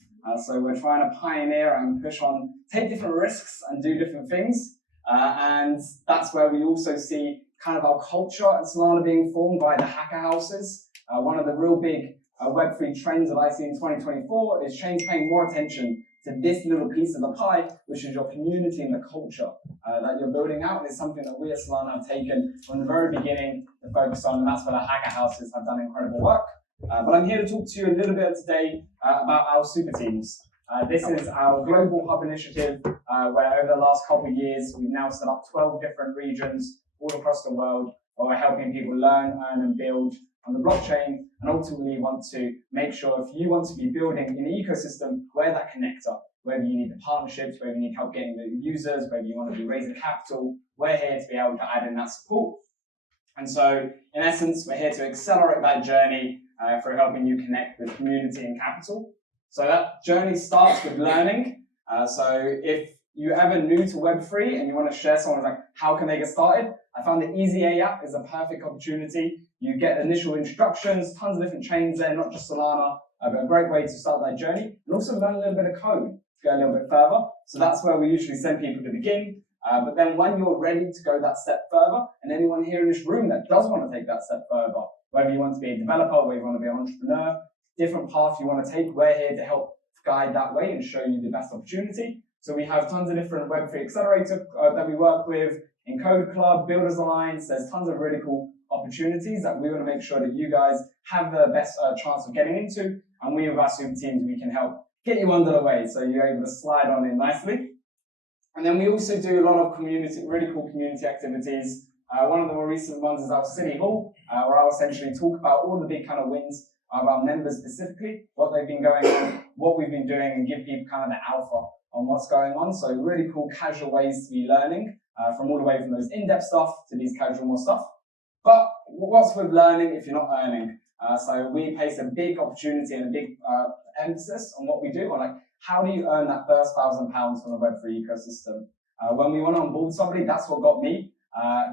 So we're trying to pioneer and push on, take different risks and do different things. And that's where we also see kind of our culture at Solana being formed by the hacker houses. One of the real big Web3 trends that I see in 2024 is chains paying more attention to this little piece of the pie, which is your community and the culture that you're building out. And it's something that we at Solana have taken from the very beginning to focus on, and that's where the hacker houses have done incredible work. But I'm here to talk to you a little bit today about our super teams. This is our global hub initiative, where over the last couple of years, we've now set up 12 different regions all across the world, where we're helping people learn, earn, and build on the blockchain, and ultimately want to make sure if you want to be building an ecosystem, we're that connector. Whether you need the partnerships, whether you need help getting the users, whether you want to be raising capital, we're here to be able to add in that support. And so, in essence, we're here to accelerate that journey for helping you connect with community and capital. So that journey starts with learning. So if you're ever new to Web3 and you want to share someone like, how can they get started? I found the EasyA app is a perfect opportunity. You get initial instructions, tons of different chains there, not just Solana, but a great way to start that journey, and also learn a little bit of code to go a little bit further. So that's where we usually send people to begin. But then when you're ready to go that step further, and anyone here in this room that does want to take that step further, whether you want to be a developer, whether you want to be an entrepreneur, different path you want to take, we're here to help guide that way and show you the best opportunity. So we have tons of different Web3 accelerators that we work with, in Code Club, Builders Alliance. There's tons of really cool opportunities that we want to make sure that you guys have the best chance of getting into. And we with our super teams, we can help get you under the way so you're able to slide on in nicely. And then we also do a lot of really cool community activities. One of the more recent ones is our City Hall, where I'll essentially talk about all the big kind of wins of our members specifically, what they've been going on, what we've been doing, and give people kind of the alpha on what's going on. So really cool casual ways to be learning, from all the way from those in-depth stuff to these casual more stuff. But what's with learning if you're not earning? So we place a big opportunity and a big emphasis on what we do, on like how do you earn that first £1,000 from the Web3 ecosystem. When we want to onboard somebody, that's what got me.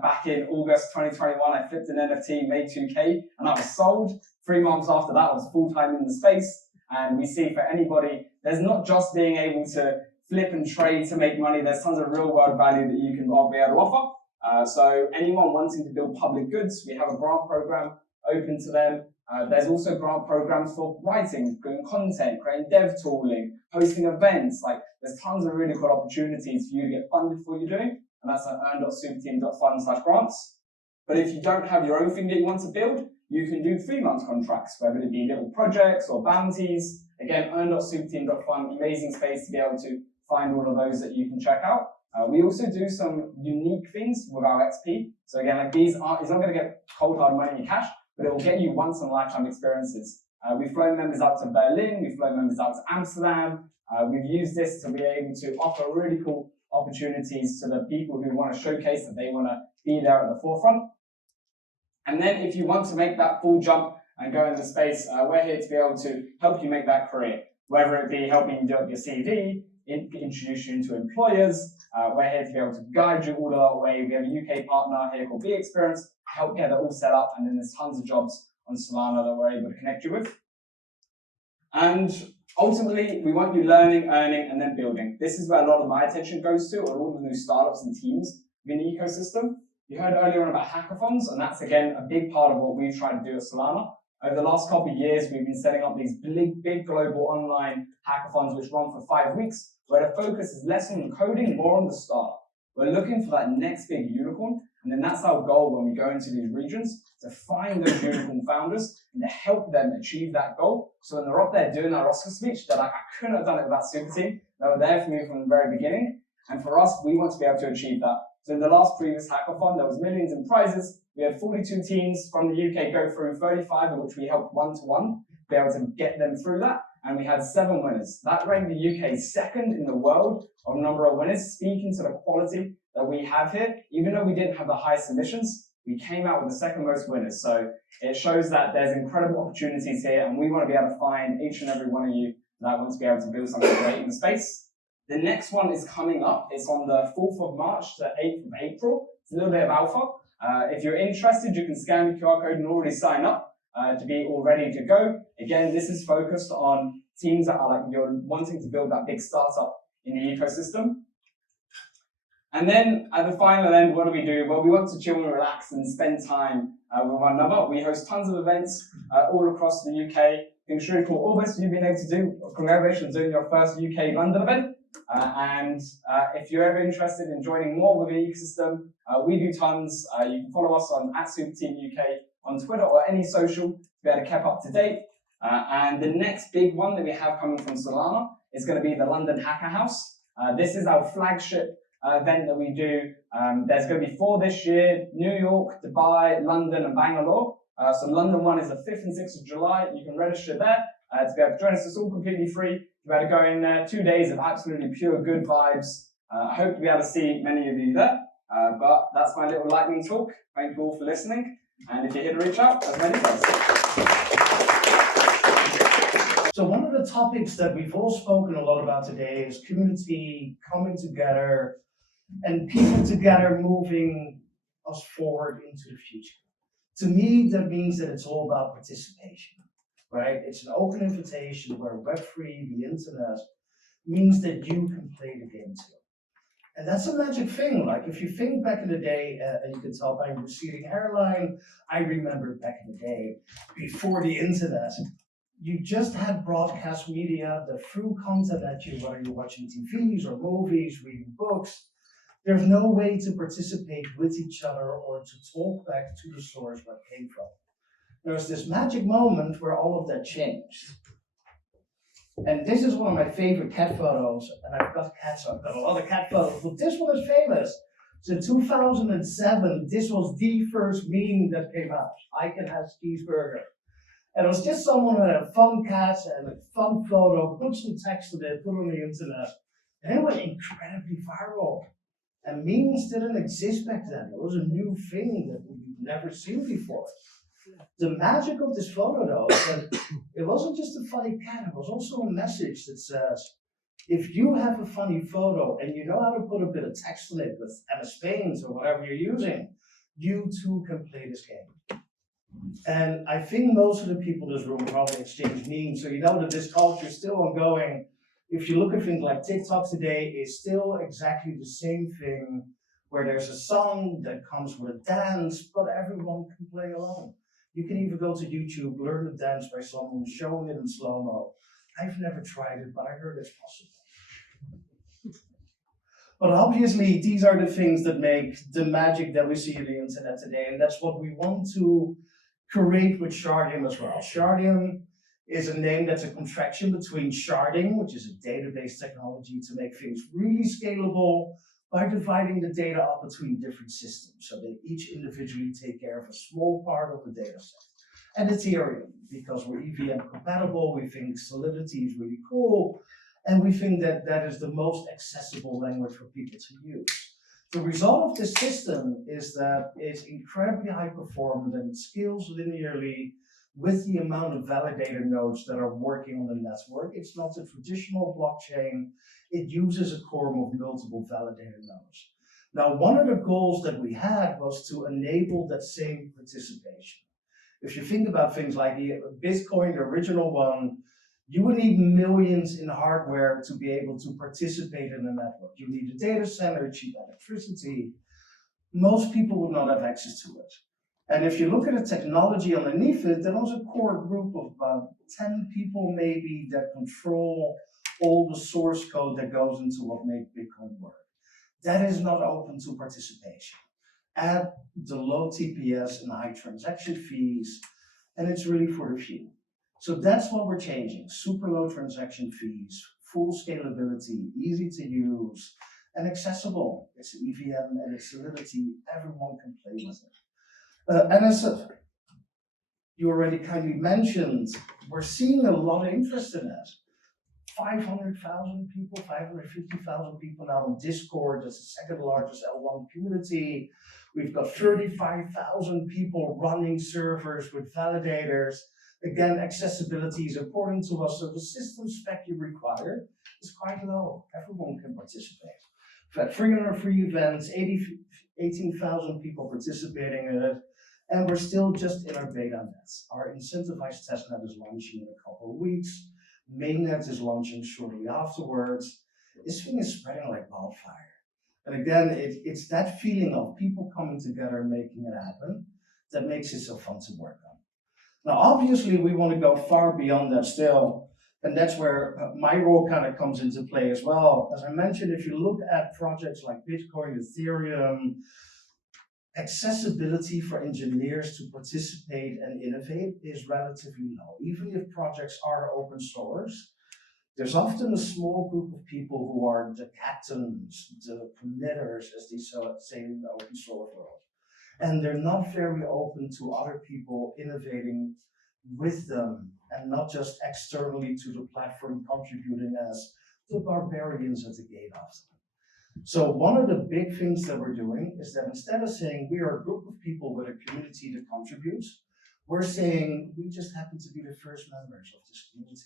Back in August 2021, I flipped an NFT, made 2K, and I was sold. 3 months after that, I was full-time in the space. And we see for anybody, there's not just being able to flip and trade to make money, there's tons of real-world value that you can be able to offer. So anyone wanting to build public goods, we have a grant program open to them. There's also grant programs for writing, doing content, creating dev tooling, hosting events. Like, there's tons of really cool opportunities for you to get funded for what you're doing. And that's at earn.superteam.fund/grants. But if you don't have your own thing that you want to build, you can do 3-month contracts, whether it be little projects or bounties. Again, earn.superteam.fund, amazing space to be able to find all of those that you can check out. We also do some unique things with our XP. So again, like it's not going to get cold hard money in cash, but it will get you once in a lifetime experiences. We've flown members out to Berlin, we've flown members out to Amsterdam. We've used this to be able to offer really cool opportunities to the people who want to showcase that they want to be there at the forefront. And then if you want to make that full jump and go into space, we're here to be able to help you make that career, whether it be helping you do up your CV, introduce you into employers. We're here to be able to guide you all the way. We have a UK partner here called B Experience, help get that all set up, and then there's tons of jobs on Solana that we're able to connect you with. And ultimately, we want you learning, earning, and then building. This is where a lot of my attention goes to, on all the new startups and teams within the ecosystem. You heard earlier on about hackathons, and that's, again, a big part of what we've tried to do at Solana. Over the last couple of years, we've been setting up these big global online hackathons which run for 5 weeks, where the focus is less on coding, more on the startup. We're looking for that next big unicorn, and then that's our goal when we go into these regions, to find those unicorn founders and to help them achieve that goal. So when they're up there doing our Oscar speech, they're like, I couldn't have done it without Super Team. They were there for me from the very beginning. And for us, we want to be able to achieve that. So in the last previous hackathon, there was millions in prizes. We had 42 teams from the UK go through, 35 of which we helped one-to-one, be able to get them through that. And we had 7 winners. That ranked the UK second in the world of number of winners, speaking to the quality that we have here. Even though we didn't have the highest submissions, we came out with the second most winners. So it shows that there's incredible opportunities here, and we want to be able to find each and every one of you that wants to be able to build something great in the space. The next one is coming up. It's on the 4th of March to 8th of April. It's a little bit of alpha. If you're interested, you can scan the QR code and already sign up to be all ready to go. Again, this is focused on teams that are like, you're wanting to build that big startup in the ecosystem. And then at the final end, what do we do? Well, we want to chill and relax and spend time with one another. We host tons of events all across the UK. Things really cool. Orbis, you've been able to do, congratulations, doing your first UK London event. If you're ever interested in joining more with the ecosystem, we do tons. You can follow us on @SuperTeamUK on Twitter or any social to be able to keep up to date. And the next big one that we have coming from Solana is going to be the London Hacker House. This is our flagship event that we do. There's going to be 4 this year: New York, Dubai, London, and Bangalore. So London one is the 5th and 6th of July. You can register there to be able to join us. It's all completely free. You've got to go in there. 2 days of absolutely pure good vibes. I hope to be able to see many of you there. But that's my little lightning talk. Thank you all for listening. And if you're here to reach out, as many as. So one of the topics that we've all spoken a lot about today is community coming together and people together moving us forward into the future. To me, that means that it's all about participation, right? It's an open invitation where Web3, the internet, means that you can play the game too. And that's a magic thing. Like, if you think back in the day, and you can tell by a receding hairline, I remember back in the day, before the internet, you just had broadcast media that threw content at you, whether you're watching TVs or movies, reading books. There's no way to participate with each other or to talk back to the source where it came from. There's this magic moment where all of that changed. And this is one of my favorite cat photos, and I've got cats, so I've got a lot of cat photos, but this one is famous. So in 2007, this was the first meme that came out. I can have cheeseburger. And it was just someone who had a fun cat and a fun photo, put some text in it, put it on the internet, and it went incredibly viral. And memes didn't exist back then. It was a new thing that we've never seen before. The magic of this photo, though, is that it wasn't just a funny cat, it was also a message that says, if you have a funny photo and you know how to put a bit of text on it with MS Paint or whatever you're using, you too can play this game. And I think most of the people in this room probably exchange memes, so you know that this culture is still ongoing. If you look at things like TikTok today, it's still exactly the same thing, where there's a song that comes with a dance, but everyone can play along. You can even go to YouTube, learn the dance by someone showing it in slow-mo. I've never tried it, but I heard it's possible. But obviously, these are the things that make the magic that we see on the internet today, and that's what we want to create with Shardeum as well. Shardeum is a name that's a contraction between sharding, which is a database technology to make things really scalable by dividing the data up between different systems, so they each individually take care of a small part of the data set. And Ethereum, because we're EVM compatible, we think Solidity is really cool, and we think that that is the most accessible language for people to use. The result of this system is that it's incredibly high performant and it scales linearly with the amount of validator nodes that are working on the network. It's not a traditional blockchain. It uses a quorum of multiple validator nodes. Now, one of the goals that we had was to enable that same participation. If you think about things like the Bitcoin, the original one, you would need millions in hardware to be able to participate in the network. You need a data center, cheap electricity. Most people would not have access to it. And if you look at the technology underneath it, there was a core group of about 10 people maybe that control all the source code that goes into what makes Bitcoin work. That is not open to participation at the low TPS and high transaction fees, and it's really for the few. So that's what we're changing: super low transaction fees, full scalability, easy to use, and accessible. It's EVM and it's Solidity, everyone can play with it. And as you already kindly mentioned, we're seeing a lot of interest in it. 500,000 people, 550,000 people now on Discord. That's the second largest L1 community. We've got 35,000 people running servers with validators. Again, accessibility is important to us, so the system spec you require is quite low. Everyone can participate. We've had 303 events, 18,000 people participating in it, and we're still just in our beta nets. Our incentivized testnet is launching in a couple of weeks. Mainnet is launching shortly afterwards. This thing is spreading like wildfire. And again, it's that feeling of people coming together and making it happen that makes it so fun to work on. Now, obviously, we want to go far beyond that still, and that's where my role kind of comes into play as well. As I mentioned, if you look at projects like Bitcoin, Ethereum, accessibility for engineers to participate and innovate is relatively low. Even if projects are open source, there's often a small group of people who are the captains, the committers, as they say in the open source world. And they're not very open to other people innovating with them and not just externally to the platform contributing as the barbarians at the gate of them. So one of the big things that we're doing is that instead of saying we are a group of people with a community that contributes, we're saying we just happen to be the first members of this community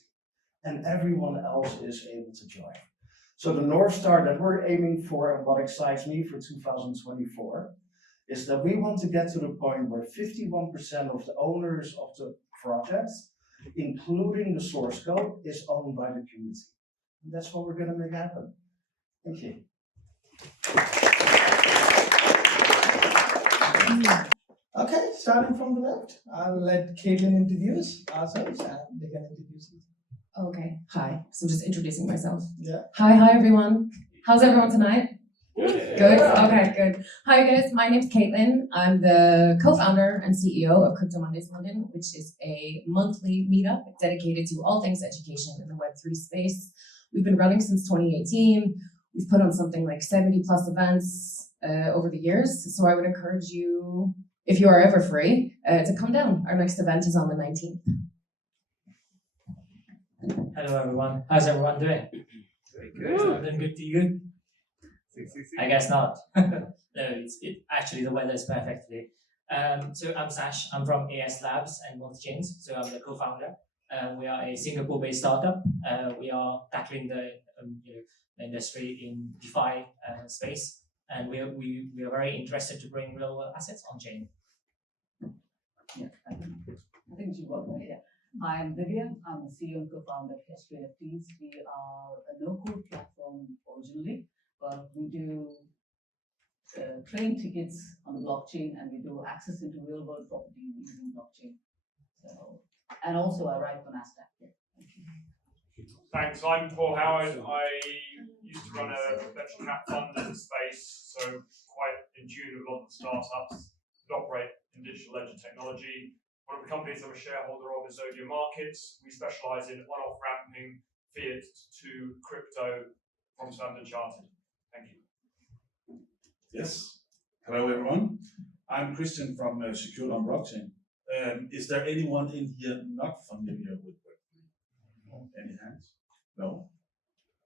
and everyone else is able to join. So the North Star that we're aiming for and what excites me for 2024 is that we want to get to the point where 51% of the owners of the projects, including the source code, is owned by the community. And that's what we're going to make happen. Thank you. Okay, starting from the left, I'll let Caitlin introduce ourselves and they can introduce you. Okay, hi. So I'm just introducing myself. Yeah. Hi everyone. How's everyone tonight? Good. Okay, good. Hi guys, my name's Caitlin. I'm the co-founder and CEO of CryptoMondays London, which is a monthly meetup dedicated to all things education in the Web3 space. We've been running since 2018. We've put on something like 70 plus events over the years. So I would encourage you, if you are ever free, to come down. Our next event is on the 19th. Hello everyone. How's everyone doing? Very good. Something good to you? I guess not. No, actually the weather is perfect today. So I'm Sash. I'm from AS Labs and MultichainZ. So I'm the co-founder. We are a Singapore-based startup. We are tackling the industry in DeFi space, and we are very interested to bring real-world assets on chain. Yeah, I think you got it. Yeah. Hi, I'm Divya. I'm the CEO and co-founder of HQNFTs. We are a no-code platform originally, but we do train tickets on the blockchain, and we do access into real-world property using blockchain. So, and also I write for Nasdaq. Yeah. Thank you. Thanks. I'm Paul Howard. I used to run a venture cap fund in the space, so quite in tune with a lot of the startups that operate in digital ledger technology. One of the companies I'm a shareholder of is Zodia Markets. We specialize in one-off ramping fiat to crypto from Standard Chartered. Thank you. Yes. Hello, everyone. I'm Christian from Secured on Blockchain. Is there anyone in here not familiar with Web3? Any hands? No?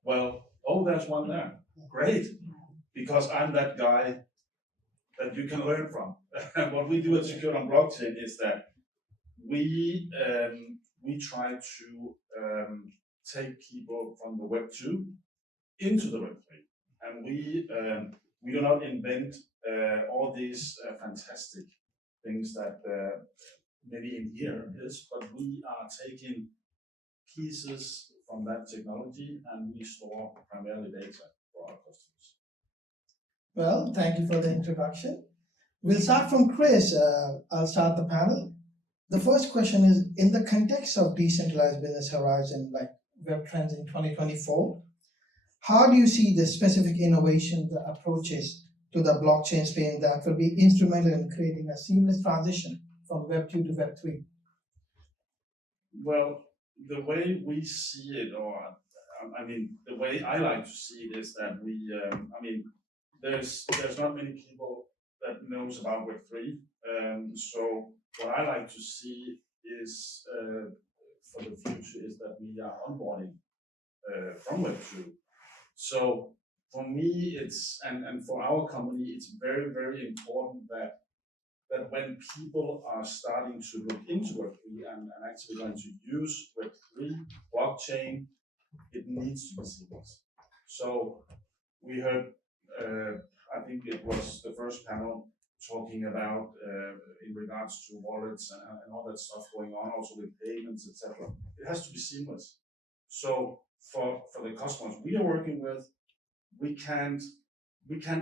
Well, oh, there's one there. Great. Because I'm that guy that you can learn from. What we do at Secured on Blockchain is that we try to take people from the Web 2 into the Web 3. And we do not invent all these fantastic things that maybe in here is, but we are taking pieces from that technology and we store primarily data for our customers. Well, thank you for the introduction. We'll start from Chris. I'll start the panel. The first question is, in the context of decentralized business horizon, like Web Trends in 2024, how do you see the specific innovation, the approaches to the blockchain space that will be instrumental in creating a seamless transition from Web 2 to Web 3? Well, the way we see it, or I mean, the way I like to see it is that we, I mean, there's not many people that knows about Web 3. So what I like to see is for the future is that we are onboarding from Web 2. So for me, it's and for our company, it's very, very important that when people are starting to look into Web3 and actually going to use Web3 blockchain, it needs to be seamless. So we heard, I think it was the first panel talking about in regards to wallets and all that stuff going on, also with payments, etc. It has to be seamless. So for the customers we are working with, we can't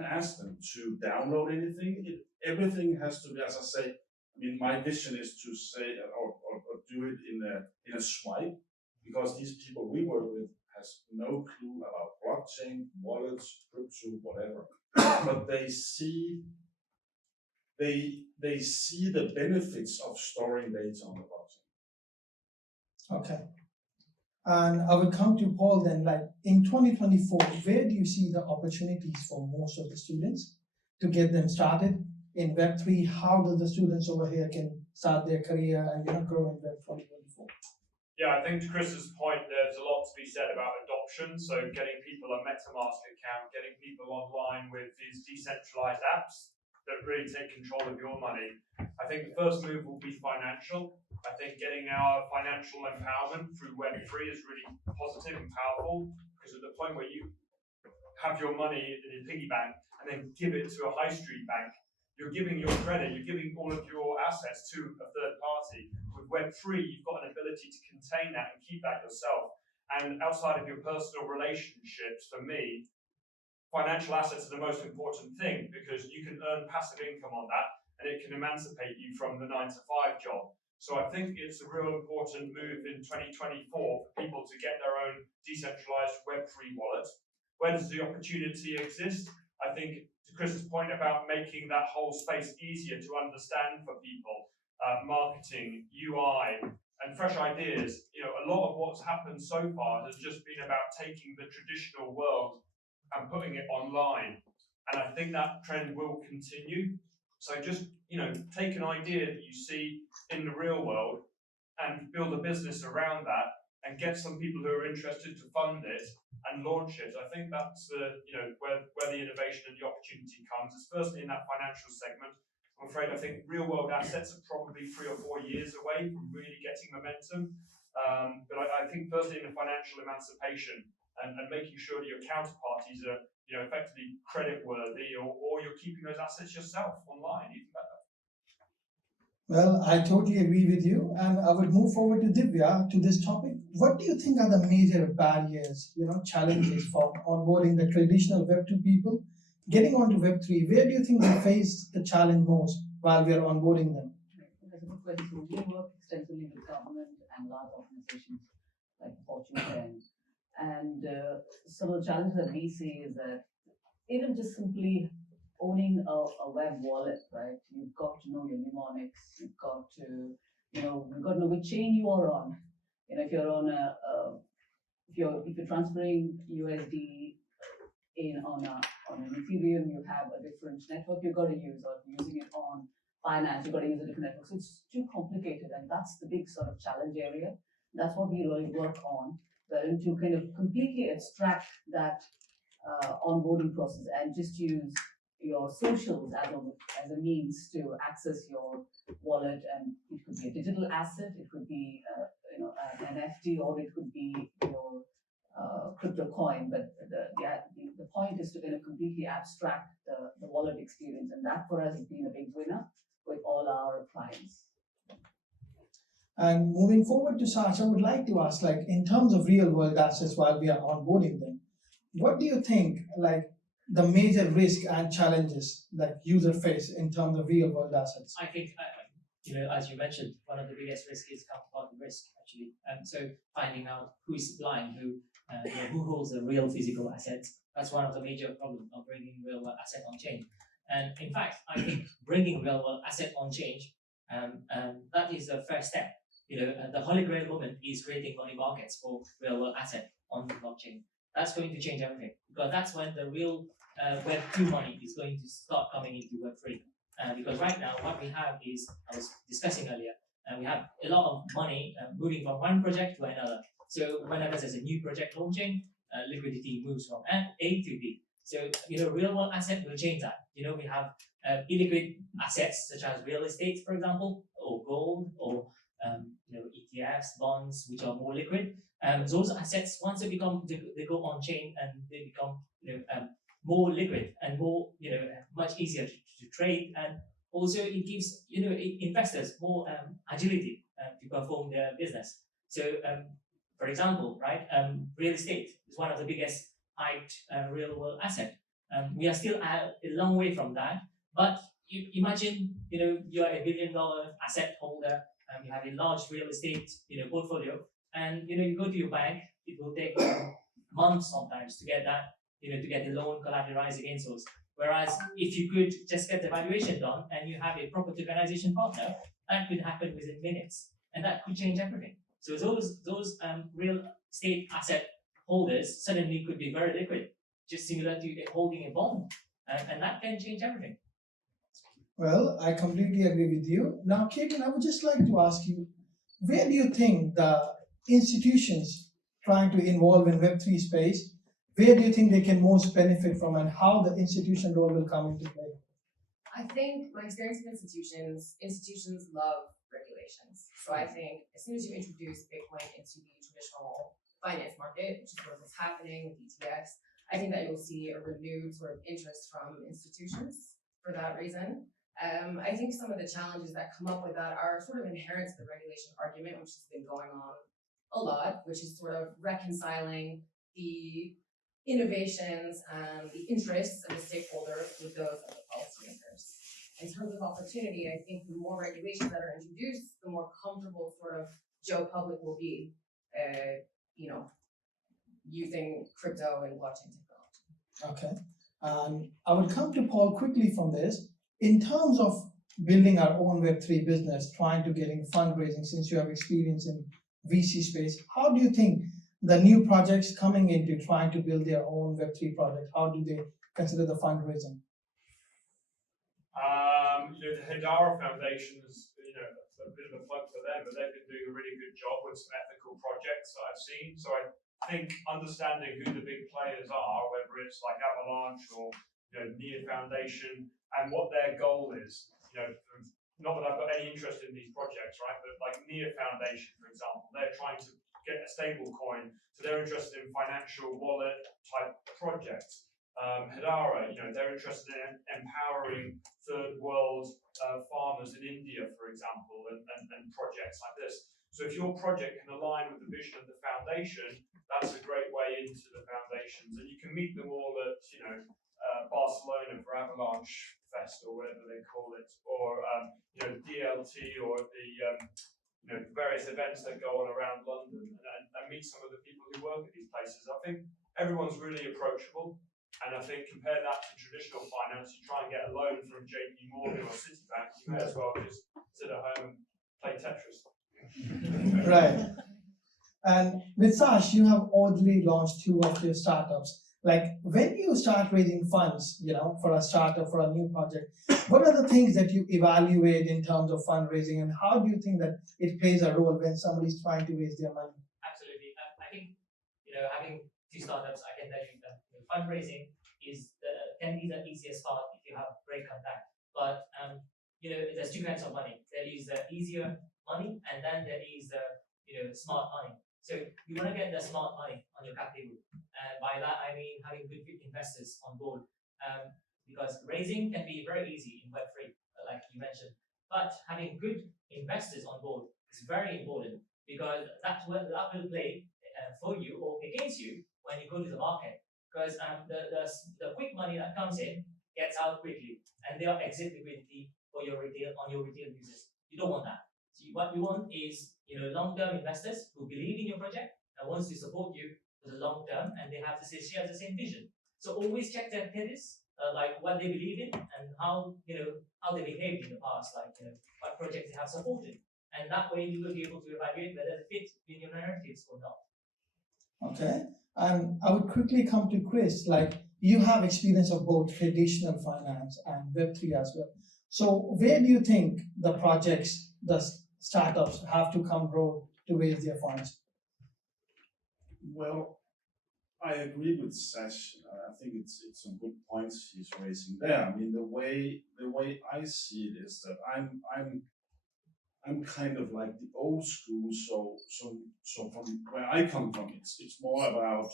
ask them to download anything. Everything has to be, as I say, I mean, my vision is to say or do it in a swipe, because these people we work with has no clue about blockchain, wallets, crypto, whatever. But they see the benefits of storing data on the blockchain. Okay. And I will come to Paul then, like in 2024, where do you see the opportunities for most of the students to get them started in Web3? How do the students over here can start their career and grow in Web 2024? Yeah, I think to Chris's point, there's a lot to be said about adoption. So getting people a MetaMask account, getting people online with these decentralized apps that really take control of your money. I think the first move will be financial. I think getting our financial empowerment through Web3 is really positive and powerful, because at the point where you have your money in a piggy bank and then give it to a high street bank, you're giving your credit, you're giving all of your assets to a third party. With Web3, you've got an ability to contain that and keep that yourself. And outside of your personal relationships, for me, financial assets are the most important thing, because you can earn passive income on that and it can emancipate you from the 9-to-5 job. So I think it's a real important move in 2024 for people to get their own decentralized Web3 wallet. Where does the opportunity exist? I think to Chris's point about making that whole space easier to understand for people, marketing, UI, and fresh ideas. You know, a lot of what's happened so far has just been about taking the traditional world and putting it online. And I think that trend will continue. So just, take an idea that you see in the real world and build a business around that and get some people who are interested to fund it and launch it. I think that's where the innovation and the opportunity comes. It's firstly in that financial segment, I'm afraid I think real world assets are probably 3 or 4 years away from really getting momentum. But I think firstly in the financial emancipation and making sure that your counterparties are effectively credit worthy or you're keeping those assets yourself online, even better. Well, I totally agree with you, and I would move forward to Divya to this topic. What do you think are the major barriers, challenges for onboarding the traditional Web2 people getting onto Web3? Where do you think they face the challenge most while we are onboarding them? That's a good question. We work extensively with government and large organizations like the Fortune 10. And some of the challenges that we see is that even just simply owning a web wallet, right? You've got to know your mnemonics. You've got to, you've got to know which chain you are on. If you're on if you're transferring USD on an Ethereum, you have a different network you've got to use, or if you're using it on finance, you've got to use a different network. So it's too complicated, and that's the big sort of challenge area. That's what we really work on, wherein to kind of completely abstract that onboarding process and just use your socials as a means to access your wallet. And it could be a digital asset, it could be an NFT, or it could be your crypto coin. But the point is to kind of completely abstract the wallet experience, and that for us has been a big winner with all our clients. And moving forward to Sasha, I would like to ask, in terms of real world assets while we are onboarding them, what do you think, the major risk and challenges that user face in terms of real world assets? I think, as you mentioned, one of the biggest risks is counterparty risk, actually. So finding out who is supplying, who holds a real physical asset, that's one of the major problems of bringing real world asset on chain. And in fact, I think bringing real world asset on chain, that is the first step. The holy grail moment is creating money markets for real world asset on the blockchain. That's going to change everything, because that's when the real Web2 money is going to start coming into Web3. Because right now, what we have is, I was discussing earlier, we have a lot of money moving from one project to another. So whenever there's a new project launching, liquidity moves from A to B. So, real world asset will change that. We have illiquid assets such as real estate, for example, or gold, or ETFs, bonds, which are more liquid. Those assets, once they go on chain and they become more liquid and more much easier to trade, and also it gives investors more agility to perform their business. So for example, right, real estate is one of the biggest hyped real world asset. We are still a long way from that, but imagine you're a $1 billion asset holder, you have a large real estate portfolio, and you go to your bank. It will take months sometimes to get that, to get the loan collateralized against those. Whereas if you could just get the valuation done and you have a proper tokenization partner, that could happen within minutes, and that could change everything. So those real estate asset holders suddenly could be very liquid, just similar to holding a bond, and that can change everything. Well, I completely agree with you. Now, Caitlin, I would just like to ask you, where do you think the institutions trying to involve in Web3 space, where do you think they can most benefit from, and how the institution role will come into play? I think my experience with institutions love regulations. So I think as soon as you introduce Bitcoin into the traditional finance market, which is what is happening with ETFs, I think that you'll see a renewed sort of interest from institutions for that reason. I think some of the challenges that come up with that are sort of inherent to the regulation argument, which has been going on a lot, which is sort of reconciling the innovations and the interests of the stakeholders with those of the policymakers. In terms of opportunity, I think the more regulations that are introduced, the more comfortable sort of Joe Public will be, using crypto and blockchain technology. Okay. I will come to Paul quickly from this. In terms of building our own Web3 business, trying to get in fundraising, since you have experience in VC space, how do you think the new projects coming into trying to build their own Web3 project, how do they consider the fundraising? The Hedara Foundation is, a bit of a plug for them, but they've been doing a really good job with some ethical projects that I've seen. So I think understanding who the big players are, whether it's like Avalanche or Nia Foundation, and what their goal is. not that I've got any interest in these projects, right? But like Nia Foundation, for example, they're trying to get a stable coin, so they're interested in financial wallet type projects. Hedara, they're interested in empowering third world farmers in India, for example, and projects like this. So if your project can align with the vision of the foundation, that's a great way into the foundations, and you can meet them all at Barcelona for Avalanche Fest or whatever they call it, or DLT or the various events that go on around London, and meet some of the people who work at these places. I think everyone's really approachable, and I think compare that to traditional finance. You try and get a loan from JP Morgan or Citibank, you may as well just sit at home and play Tetris. Right. And with Sash, you have already launched 2 of your startups. Like when you start raising funds, for a startup, for a new project, what are the things that you evaluate in terms of fundraising, and how do you think that it plays a role when somebody's trying to raise their money? Absolutely. I think, having 2 startups, I can tell you that fundraising can be the easiest part if you have great contact. But, there's 2 kinds of money. There is the easier money, and then there is the, smart money. So you want to get the smart money on your cap table. And by that, I mean having good investors on board. Because raising can be very easy in Web3, like you mentioned. But having good investors on board is very important, because that will play for you or against you when you go to the market. Because the quick money that comes in gets out quickly, and they are exit liquidity on your retail users. You don't want that. So what you want is long-term investors who believe in your project and wants to support you for the long term, and they share the same vision. So always check their thesis, like what they believe in and how they behaved in the past, like what projects they have supported, and that way you will be able to evaluate whether it fits in your narratives or not. Okay, and I would quickly come to Chris. Like you have experience of both traditional finance and Web3 as well. So where do you think the projects, the startups have to come grow to raise their funds? Well, I agree with Sash. I think it's some good points he's raising there. I mean, the way I see it is that I'm kind of like the old school. So from where I come from, it's more about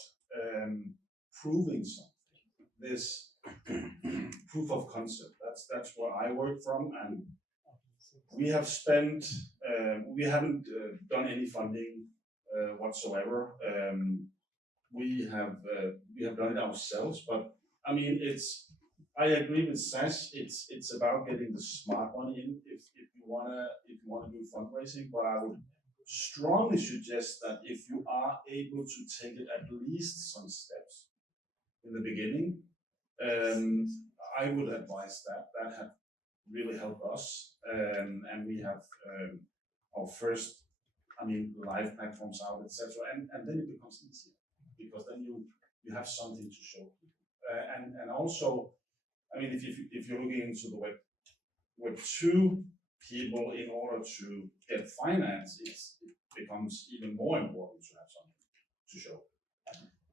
proving something. This proof of concept. That's where I work from, and we have spent. We haven't done any funding whatsoever. We have done it ourselves, but I mean, I agree with Sash. It's about getting the smart money in if you wanna do fundraising. But I would strongly suggest that if you are able to take it at least some steps in the beginning, I would advise that. That have really helped us, and we have our first, live platforms out, etc. And then it becomes easier, because then you have something to show people. And also, if you're looking into the Web 2 people, in order to get finance, it becomes even more important to have something to show.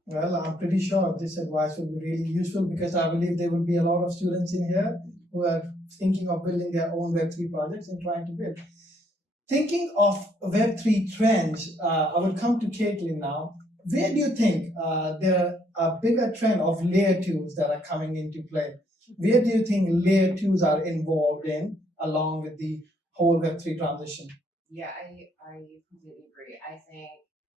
Well, I'm pretty sure this advice will be really useful, because I believe there will be a lot of students in here who are thinking of building their own Web3 projects and trying to build. Thinking of Web3 trends, I will come to Caitlin now. Where do you think there are a bigger trend of layer 2s that are coming into play? Where do you think layer 2s are involved in, along with the whole Web3 transition? Yeah, I completely agree. I think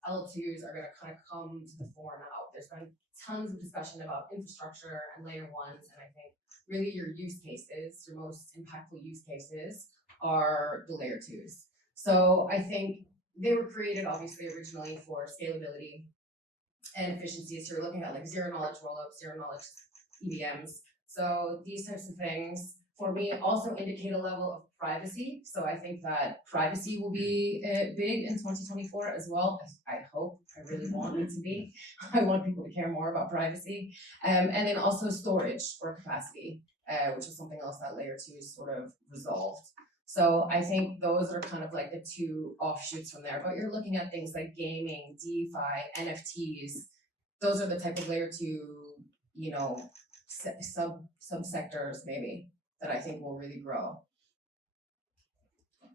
L2s are going to kind of come to the fore now. There's been tons of discussion about infrastructure and layer 1s, and I think really your use cases, your most impactful use cases, are the layer 2s. So I think they were created obviously originally for scalability and efficiency. So you're looking at like zero knowledge rollups, zero knowledge EVMs. So these types of things for me also indicate a level of privacy. So I think that privacy will be big in 2024 as well. I hope. I really want it to be. I want people to care more about privacy. And then also storage or capacity, which is something else that layer 2 is sort of resolved. So I think those are kind of like the 2 offshoots from there. But you're looking at things like gaming, DeFi, NFTs. Those are the type of layer 2, subsectors maybe that I think will really grow.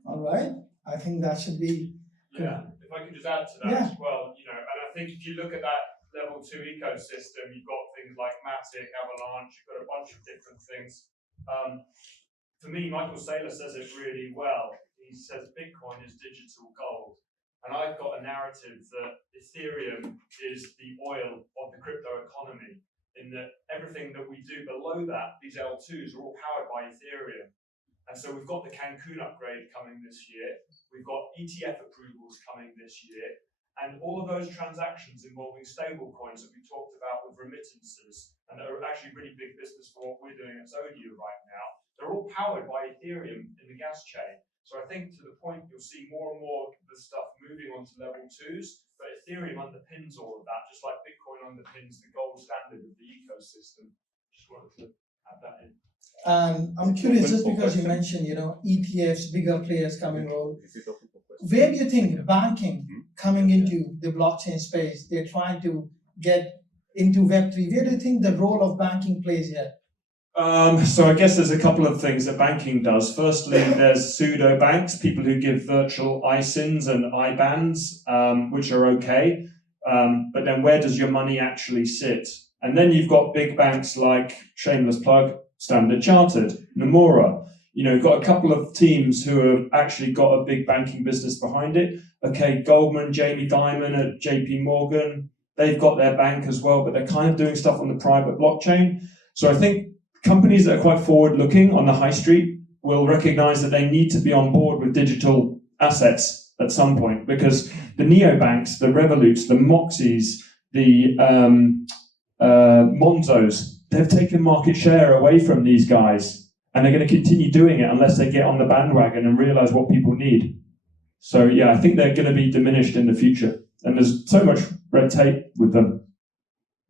All right. I think that should be good. Yeah, if I could just add to that as well, and I think if you look at that level 2 ecosystem, you've got things like Matic, Avalanche, you've got a bunch of different things. For me, Michael Saylor says it really well. He says Bitcoin is digital gold. And I've got a narrative that Ethereum is the oil of the crypto economy, in that everything that we do below that, these L2s, are all powered by Ethereum. And so we've got the Cancun upgrade coming this year. We've got ETF approvals coming this year. And all of those transactions involving stable coins that we talked about with remittances, and that are actually really big business for what we're doing at Zodia right now, they're all powered by Ethereum in the gas chain. So I think to the point, you'll see more and more of the stuff moving on to level 2s, but Ethereum underpins all of that, just like Bitcoin underpins the gold standard of the ecosystem. Just wanted to add that in. I'm curious, just because you mentioned, ETFs, bigger players coming over, where do you think banking coming into the blockchain space, they're trying to get into Web3, where do you think the role of banking plays here? So I guess there's a couple of things that banking does. Firstly, there's pseudo banks, people who give virtual ISINs and IBANs, which are okay. But then where does your money actually sit? And then you've got big banks like, shameless plug, Standard Chartered, Nomura. You've got a couple of teams who have actually got a big banking business behind it. Okay, Goldman, Jamie Dimon at JP Morgan, they've got their bank as well, but they're kind of doing stuff on the private blockchain. So I think companies that are quite forward-looking on the high street will recognize that they need to be on board with digital assets at some point, because the neobanks, the Revoluts, the Moxies, the Monzos, they've taken market share away from these guys, and they're going to continue doing it unless they get on the bandwagon and realize what people need. So yeah, I think they're going to be diminished in the future, and there's so much red tape with them.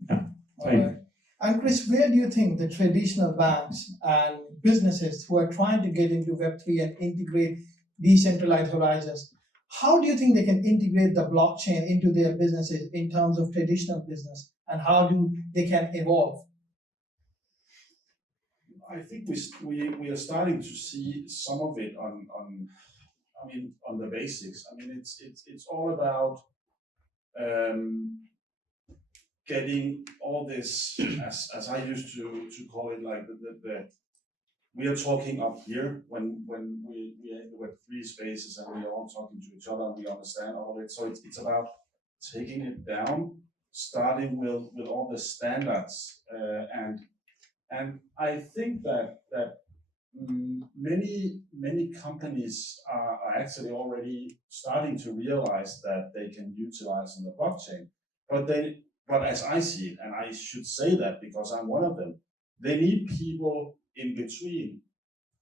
Yeah. Right. And Chris, where do you think the traditional banks and businesses who are trying to get into Web3 and integrate decentralized horizons, how do you think they can integrate the blockchain into their businesses in terms of traditional business, and how do they can evolve? I think we are starting to see some of it on the basics. It's all about getting all this, as I used to call it, like the we are talking up here when we are in the Web3 spaces and we are all talking to each other and we understand all of it. So it's about taking it down, starting with all the standards, and I think that many companies are actually already starting to realize that they can utilize on the blockchain, but as I see it, and I should say that because I'm one of them, they need people in between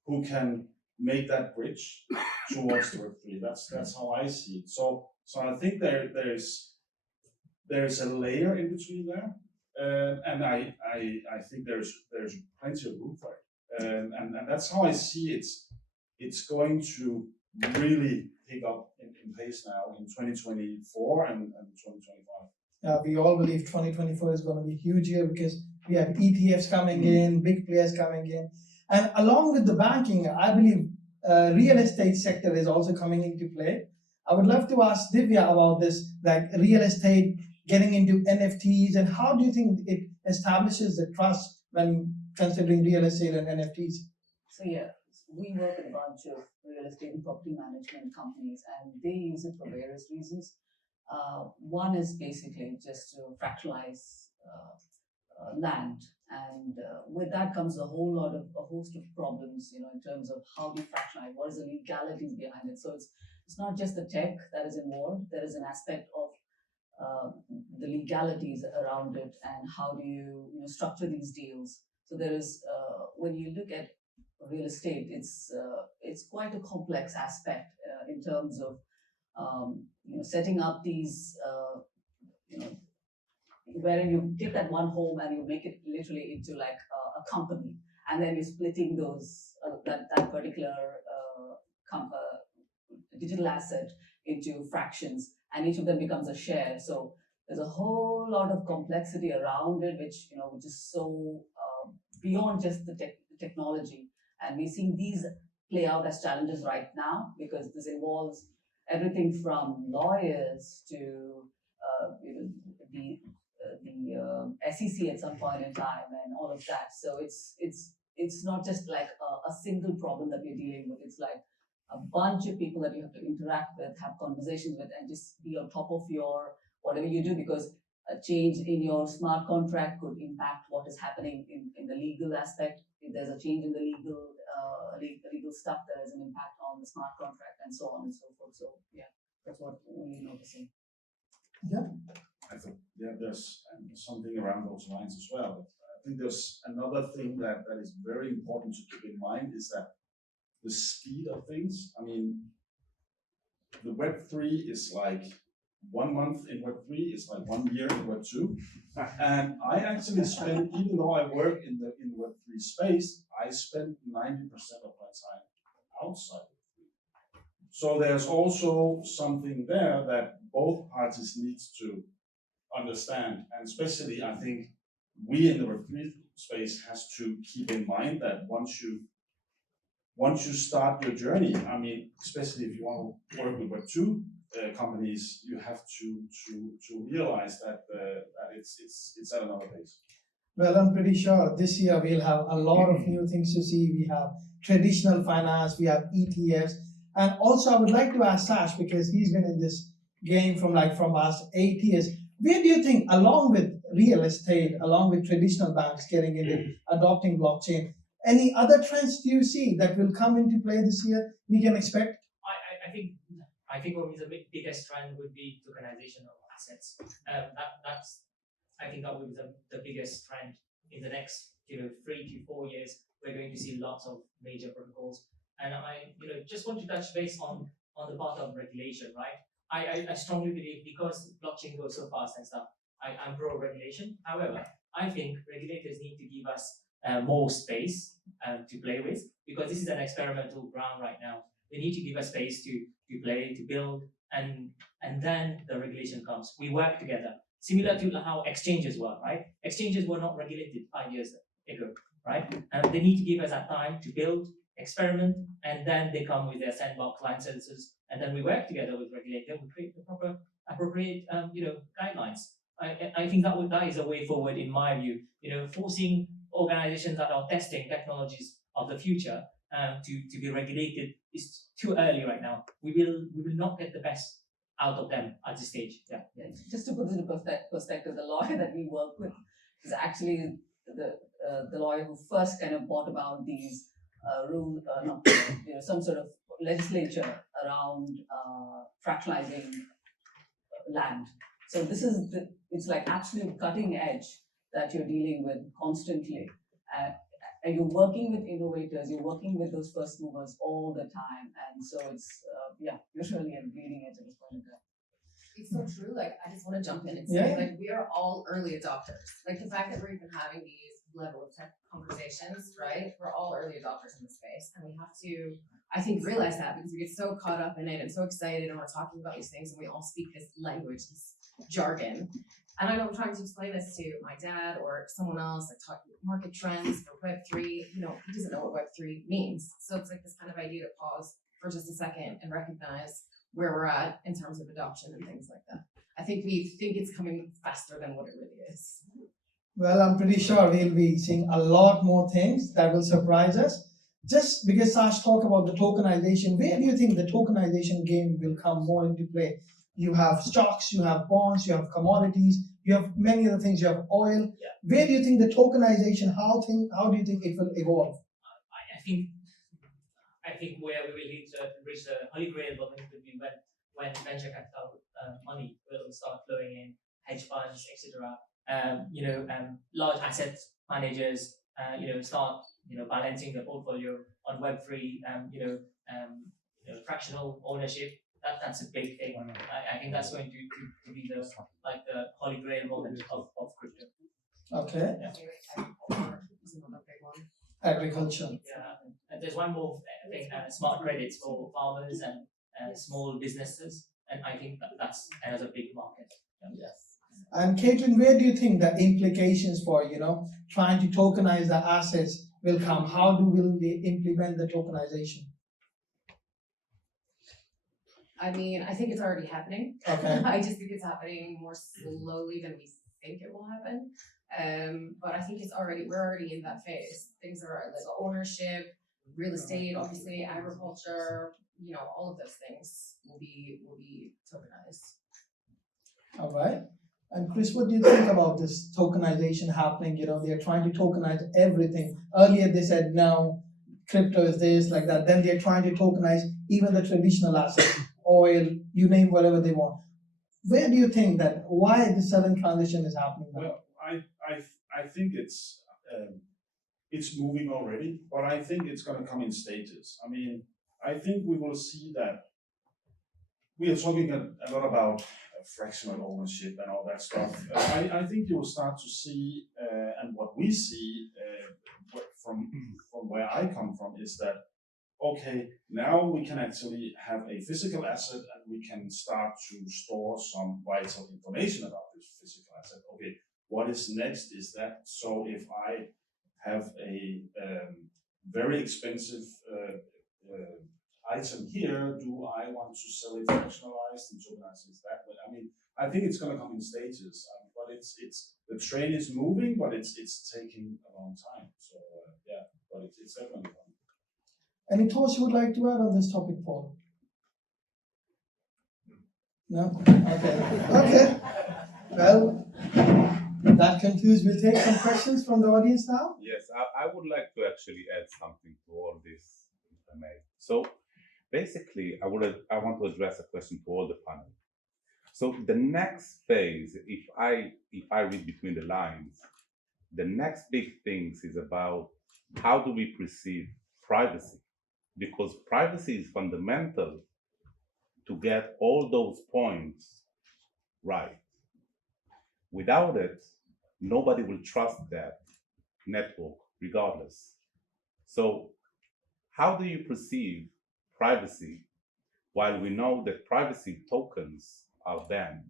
who can make that bridge towards the Web3. That's how I see it. So I think there's a layer in between there, and I think there's plenty of room for it, and that's how I see it's going to really pick up in pace now in 2024 and 2025. Yeah, we all believe 2024 is going to be a huge year because we have ETFs coming in, big players coming in. And along with the banking, I believe real estate sector is also coming into play. I would love to ask Divya about this, like real estate getting into NFTs, and how do you think it establishes the trust when considering real estate and NFTs? So yeah, we work with a bunch of real estate and property management companies, and they use it for various reasons. One is basically just to fractalize land, and with that comes a host of problems, in terms of how do you fractionalize, what is the legalities behind it. So it's not just the tech that is involved. There is an aspect of the legalities around it, and how do you structure these deals. So there is when you look at real estate, it's quite a complex aspect in terms of setting up these wherein you take that one home and you make it literally into like a company, and then you're splitting those that particular digital asset into fractions, and each of them becomes a share. So there's a whole lot of complexity around it, which is so beyond just the technology. And we're seeing these play out as challenges right now, because this involves everything from lawyers to the SEC at some point in time and all of that. So it's not just like a single problem that we're dealing with. It's like a bunch of people that you have to interact with, have conversations with, and just be on top of your whatever you do, because a change in your smart contract could impact what is happening in the legal aspect. If there's a change in the legal stuff, there is an impact on the smart contract and so on and so forth. So yeah, that's what we're noticing. Yeah. I think there's something around those lines as well. I think there's another thing that is very important to keep in mind is that the speed of things. I mean, the Web3 is like 1 month in Web3 is like 1 year in Web2. And I actually spend, even though I work in the Web3 space, I spend 90% of my time outside Web3. So there's also something there that both parties need to understand. And especially, I think, we in the Web3 space has to keep in mind that once you start your journey, I mean, especially if you want to work with Web2 companies, you have to realize that it's at another pace. Well, I'm pretty sure this year we'll have a lot of new things to see. We have traditional finance, we have ETFs, and also I would like to ask Sash, because he's been in this game from past 8 years. Where do you think, along with real estate, along with traditional banks getting into adopting blockchain, any other trends do you see that will come into play this year we can expect? I think what is the biggest trend would be tokenization of assets. I think that would be the biggest trend in the next 3 to 4 years. We're going to see lots of major protocols, and I just want to touch base on the part of regulation, right? I strongly believe, because blockchain goes so fast and stuff, I'm pro regulation. However, I think regulators need to give us more space to play with, because this is an experimental ground right now. They need to give us space to play, to build, and then the regulation comes. We work together, similar to how exchanges were, right? Exchanges were not regulated 5 years ago, right? And they need to give us that time to build, experiment, and then they come with their sandbox licenses, and then we work together with regulators. We create the proper, appropriate, guidelines. I think that is a way forward, in my view. Forcing organizations that are testing technologies of the future to be regulated is too early right now. We will not get the best out of them at this stage. Yeah. Just to put this into perspective, the lawyer that we work with is actually the lawyer who first kind of brought about these some sort of legislature around fractionalizing land. So this is it's like absolute cutting edge that you're dealing with constantly. And you're working with innovators, you're working with those first movers all the time. And so it's, you're really at bleeding edge at this point in time. It's so true. Like, I just want to jump in and say, like, we are all early adopters. Like, the fact that we're even having these level of tech conversations, right? We're all early adopters in the space. And we have to, I think, realize that, because we get so caught up in it and so excited, and we're talking about these things, and we all speak this language, this jargon. And I know I'm trying to explain this to my dad or someone else, like talking about market trends for Web3, he doesn't know what Web3 means. So it's like this kind of idea to pause for just a second and recognize where we're at in terms of adoption and things like that. I think we think it's coming faster than what it really is. Well, I'm pretty sure we'll be seeing a lot more things that will surprise us. Just because Sash talked about the tokenization, where do you think the tokenization game will come more into play? You have stocks, you have bonds, you have commodities, you have many other things, you have oil. Yeah. Where do you think the tokenization, how do you think it will evolve? I think where we will reach the holy grail moment would be when venture capital money will start flowing in, hedge funds, etc. Large asset managers, start balancing the portfolio on Web3, fractional ownership. That's a big thing. I think that's going to be the holy grail moment of crypto. Okay. Yeah. Agriculture. Yeah. And there's one more thing, smart credits for farmers and small businesses, and I think that's another big market. Yeah. Yes. And Caitlin, where do you think the implications for trying to tokenize the assets will come? How will they implement the tokenization? I mean, I think it's already happening. Okay. I just think it's happening more slowly than we think it will happen. But I think we're already in that phase. Things are like ownership, real estate, obviously, agriculture, all of those things will be tokenized. All right. And Chris, what do you think about this tokenization happening? They're trying to tokenize everything. Earlier they said no, crypto is this, like that. Then they're trying to tokenize even the traditional assets, oil, you name whatever they want. Where do you think that, why the sudden transition is happening now? Well, I think it's moving already, but I think it's going to come in stages. I mean, I think we will see that we are talking a lot about fractional ownership and all that stuff. I think you will start to see, and what we see from where I come from is that, okay, now we can actually have a physical asset and we can start to store some vital information about this physical asset. Okay, what is next is that, so if I have a very expensive item here, do I want to sell it fractionalized and tokenize it that way? I mean, I think it's going to come in stages, but it's the train is moving, but it's taking a long time. So yeah, but it's definitely coming. Any thoughts you would like to add on this topic, Paul? No? Okay. Okay. Well, that concludes. We'll take some questions from the audience now. Yes, I would like to actually add something to all this, if I may. So basically, I want to address a question to all the panel. So the next phase, if I read between the lines, the next big things is about how do we perceive privacy, because privacy is fundamental to get all those points right. Without it, nobody will trust that network regardless. So how do you perceive privacy while we know that privacy tokens are banned?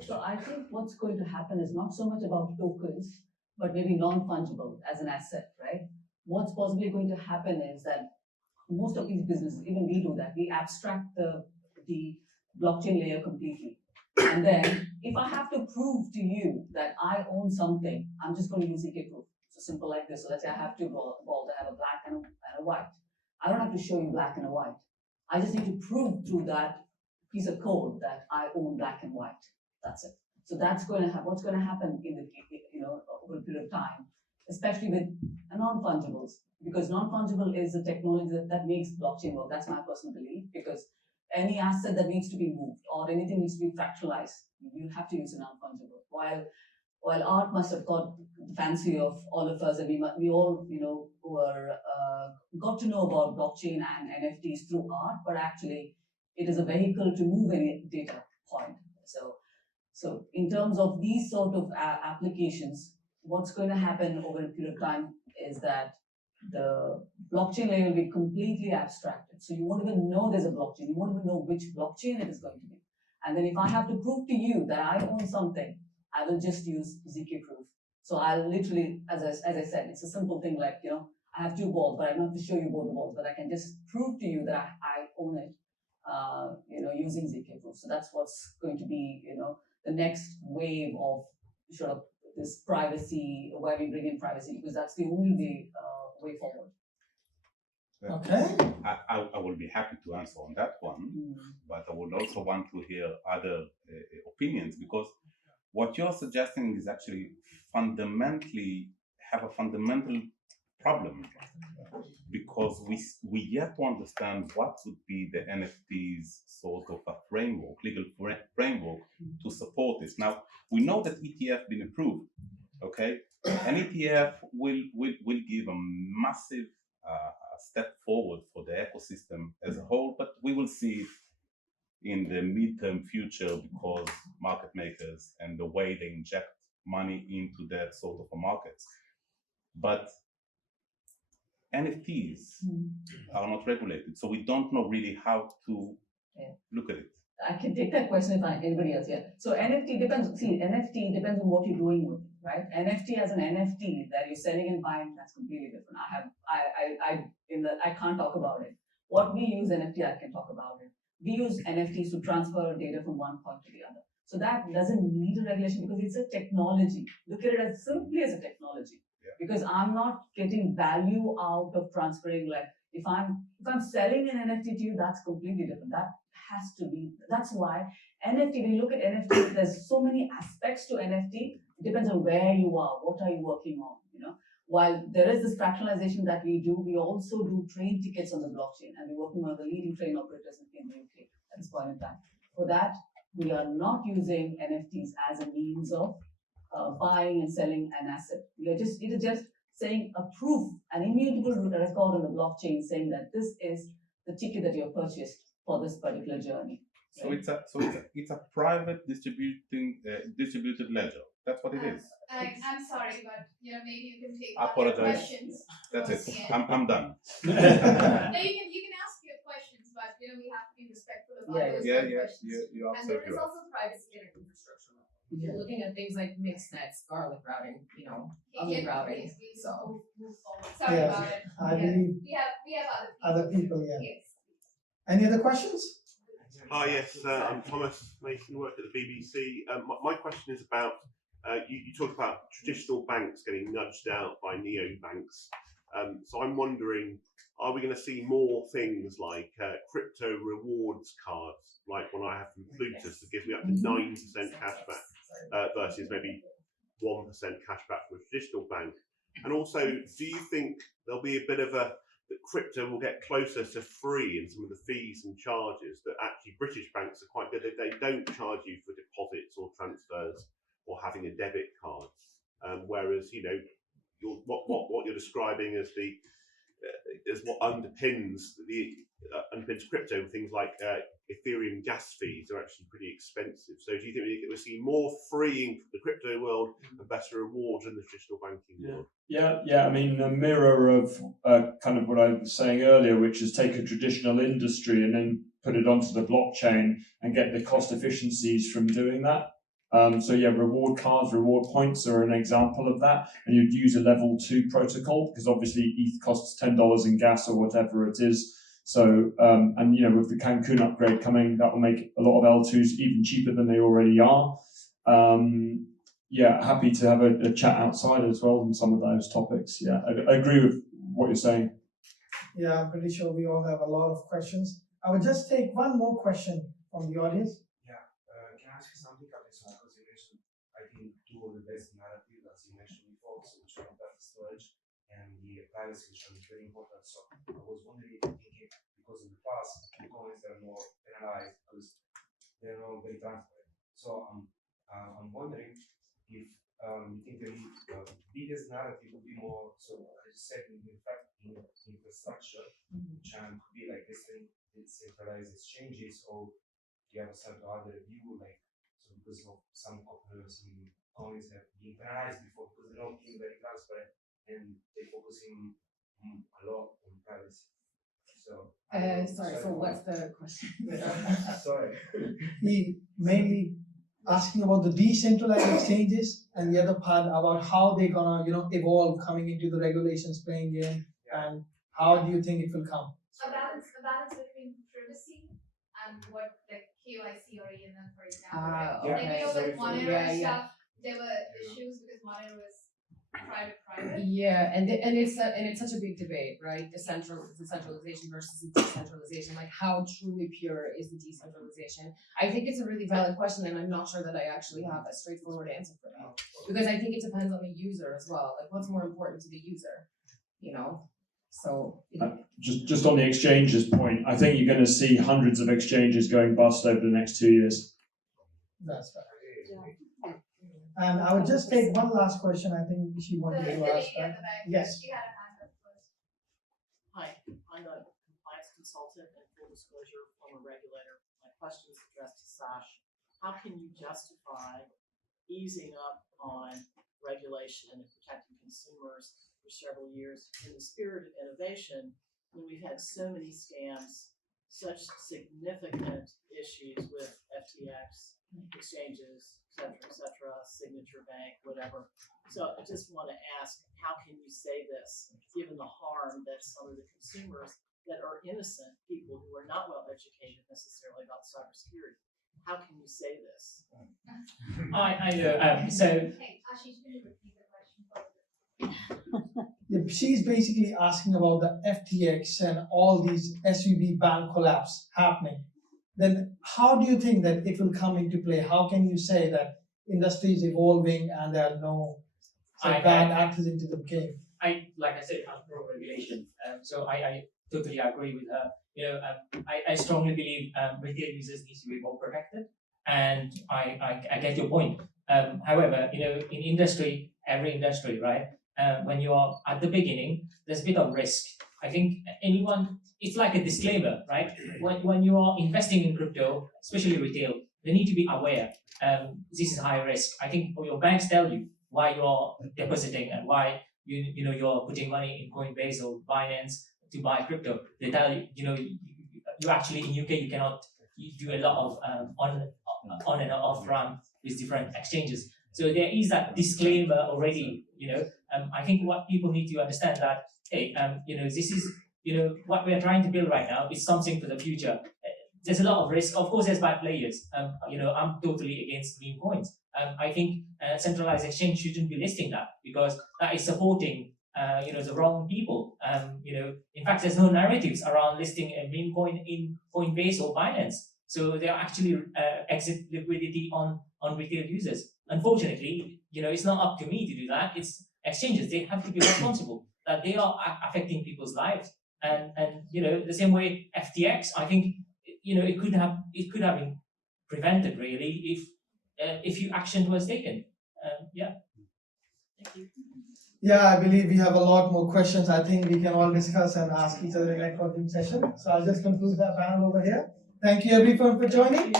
So I think what's going to happen is not so much about tokens, but maybe non-fungible as an asset, right? What's possibly going to happen is that most of these businesses, even we do that, we abstract the blockchain layer completely. And then if I have to prove to you that I own something, I'm just going to use ZK proof. So simple like this. So let's say I have two balls, I have a black and a white. I don't have to show you black and a white. I just need to prove through that piece of code that I own black and white. That's it. So that's going to happen. What's going to happen in the over a period of time, especially with non-fungibles, because non-fungible is a technology that makes blockchain work. That's my personal belief, because any asset that needs to be moved or anything needs to be fractionalized, you have to use a non-fungible. While art must have got the fancy of all of us, and we all were got to know about blockchain and NFTs through art, but actually it is a vehicle to move any data point. So in terms of these sort of applications, what's going to happen over a period of time is that the blockchain layer will be completely abstracted. So you won't even know there's a blockchain. You won't even know which blockchain it is going to be. And then if I have to prove to you that I own something, I will just use ZK proof. So I'll literally, as I said, it's a simple thing like, I have two balls, but I don't have to show you both the balls, but I can just prove to you that I own it, using ZK proof. So that's what's going to be, the next wave of sort of this privacy, where we bring in privacy, because that's the only way forward. Okay. I will be happy to answer on that one, but I would also want to hear other opinions, because what you're suggesting is actually fundamentally have a fundamental problem, because we yet to understand what would be the NFTs sort of a framework, legal framework to support this. Now, we know that ETF been approved, okay? An ETF will give a massive step forward for the ecosystem as a whole, but we will see it in the midterm future, because market makers and the way they inject money into that sort of a market. But NFTs are not regulated, so we don't know really how to look at it. I can take that question if anybody else here. So NFT depends. See, NFT depends on what you're doing with it, right? NFT as an NFT that you're selling and buying, that's completely different. I can't talk about it. What we we use NFT, I can talk about it. We use NFTs to transfer data from one point to the other. So that doesn't need a regulation because it's a technology. Look at it as simply as a technology. Because I'm not getting value out of transferring. Like if I'm selling an NFT to you, that's completely different. That has to be. That's why NFT. When you look at NFT, there's so many aspects to NFT. It depends on where you are. What are you working on? While there is this fractionalization that we do, we also do train tickets on the blockchain, and we're working on the leading train operators in the UK at this point in time. For that, we are not using NFTs as a means of buying and selling an asset. It is just saying a proof, an immutable record on the blockchain saying that this is the ticket that you have purchased for this particular journey. So it's a private distributed ledger. That's what it is. I'm sorry, but maybe you can take I your apologize. questions. That's it. I'm done. No, you can ask your questions, but we have to be respectful of others' questions. You're And there absolutely is right. also privacy and infrastructure. You're looking at things like mixed nets, garlic routing, onion routing. So move forward. Sorry Yes, about it. I believe we have other people, yeah. Yes. Any other questions? Hi, yes, I'm Thomas Mason, work at the BBC. My question is about, you talked about traditional banks getting nudged out by neobanks. So I'm wondering, are we going to see more things like crypto rewards cards, like one I have from Plutus that gives me up to 9% cashback versus maybe 1% cashback from a traditional bank? And also, do you think there'll be a bit of that crypto will get closer to free in some of the fees and charges that actually British banks are quite good at? They don't charge you for deposits or transfers or having a debit card, whereas what you're describing as as what underpins crypto, things like Ethereum gas fees are actually pretty expensive. So do you think we'll see more freeing for the crypto world and better rewards in the traditional banking world? Yeah. I mean, a mirror of kind of what I was saying earlier, which is take a traditional industry and then put it onto the blockchain and get the cost efficiencies from doing that. Reward cards, reward points are an example of that. And you'd use a level 2 protocol because obviously ETH costs $10 in gas or whatever it is. So, with the Cancun upgrade coming, that will make a lot of L2s even cheaper than they already are. Happy to have a chat outside as well on some of those topics. Yeah, I agree with what you're saying. Yeah, I'm pretty sure we all have a lot of questions. I will just take one more question from the audience. Can I ask you something about this one? Because you mentioned, I think, two of the best narratives, as you mentioned before, so which one data storage and the privacy, which is very important. So I was wondering, thinking, because in the past, the coins are more penalized because they're not very transparent. So I'm wondering if you think the biggest narrative would be more, so as you said, in fact, in infrastructure, which could be like decentralized exchanges, or do you have a certain other view, like, so because of some coins have been penalized before because they don't feel very transparent and they're focusing a lot on privacy. So so what's the question? Sorry. He mainly asking about the decentralized exchanges and the other part about how they're gonna evolve coming into the regulations playing in, and how do you think it will come? A balance between privacy and what like KYC or AML, for example. Like with Monero stuff, there were issues because Monero was private. Yeah, and it's such a big debate, right? Decentralization versus decentralization. Like, how truly pure is the decentralization? I think it's a really valid question, and I'm not sure that I actually have a straightforward answer for that, because I think it depends on the user as well. Like, what's more important to the user, So just on the exchanges point, I think you're going to see hundreds of exchanges going bust over the next 2 years. That's right. And I would just take one last question. I think she wanted to ask that. Yes. Hi, I'm a compliance consultant and full disclosure former regulator. My question is addressed to Sash. How can you justify easing up on regulation and protecting consumers for several years in the spirit of innovation when we've had so many scams, such significant issues with FTX, exchanges, et cetera, Signature Bank, whatever. So I just want to ask, how can you say this, given the harm that some of the consumers that are innocent people who are not well educated necessarily about cybersecurity. How can you say this? I know. So Yeah, she's basically asking about the FTX and all these SVB bank collapse happening. Then how do you think that it will come into play? How can you say that industry is evolving and there are no bad actors into the game? Like I said, I'm pro regulation. So I totally agree with her. I strongly believe retail users need to be more protected, and I get your point. However, in industry, every industry, right? When you are at the beginning, there's a bit of risk. I think it's like a disclaimer, right? When you are investing in crypto, especially retail, they need to be aware. This is high risk. I think your banks tell you why you are depositing and why you're putting money in Coinbase or Binance to buy crypto. They tell you, you actually in UK you cannot do a lot of on and off ramp with different exchanges. So there is that disclaimer already. I think what people need to understand that this is what we're trying to build right now is something for the future. There's a lot of risk. Of course, there's bad players. I'm totally against meme coins. I think centralized exchange shouldn't be listing that because that is supporting the wrong people. In fact, there's no narratives around listing a meme coin in Coinbase or Binance. So they are actually exit liquidity on retail users. Unfortunately, it's not up to me to do that. It's exchanges. They have to be responsible that they are affecting people's lives. And the same way FTX, I think it could have been prevented really if action was taken. Yeah. Thank you. Yeah, I believe we have a lot more questions. I think we can all discuss and ask each other in a networking session. So I'll just conclude that panel over here. Thank you everyone for joining.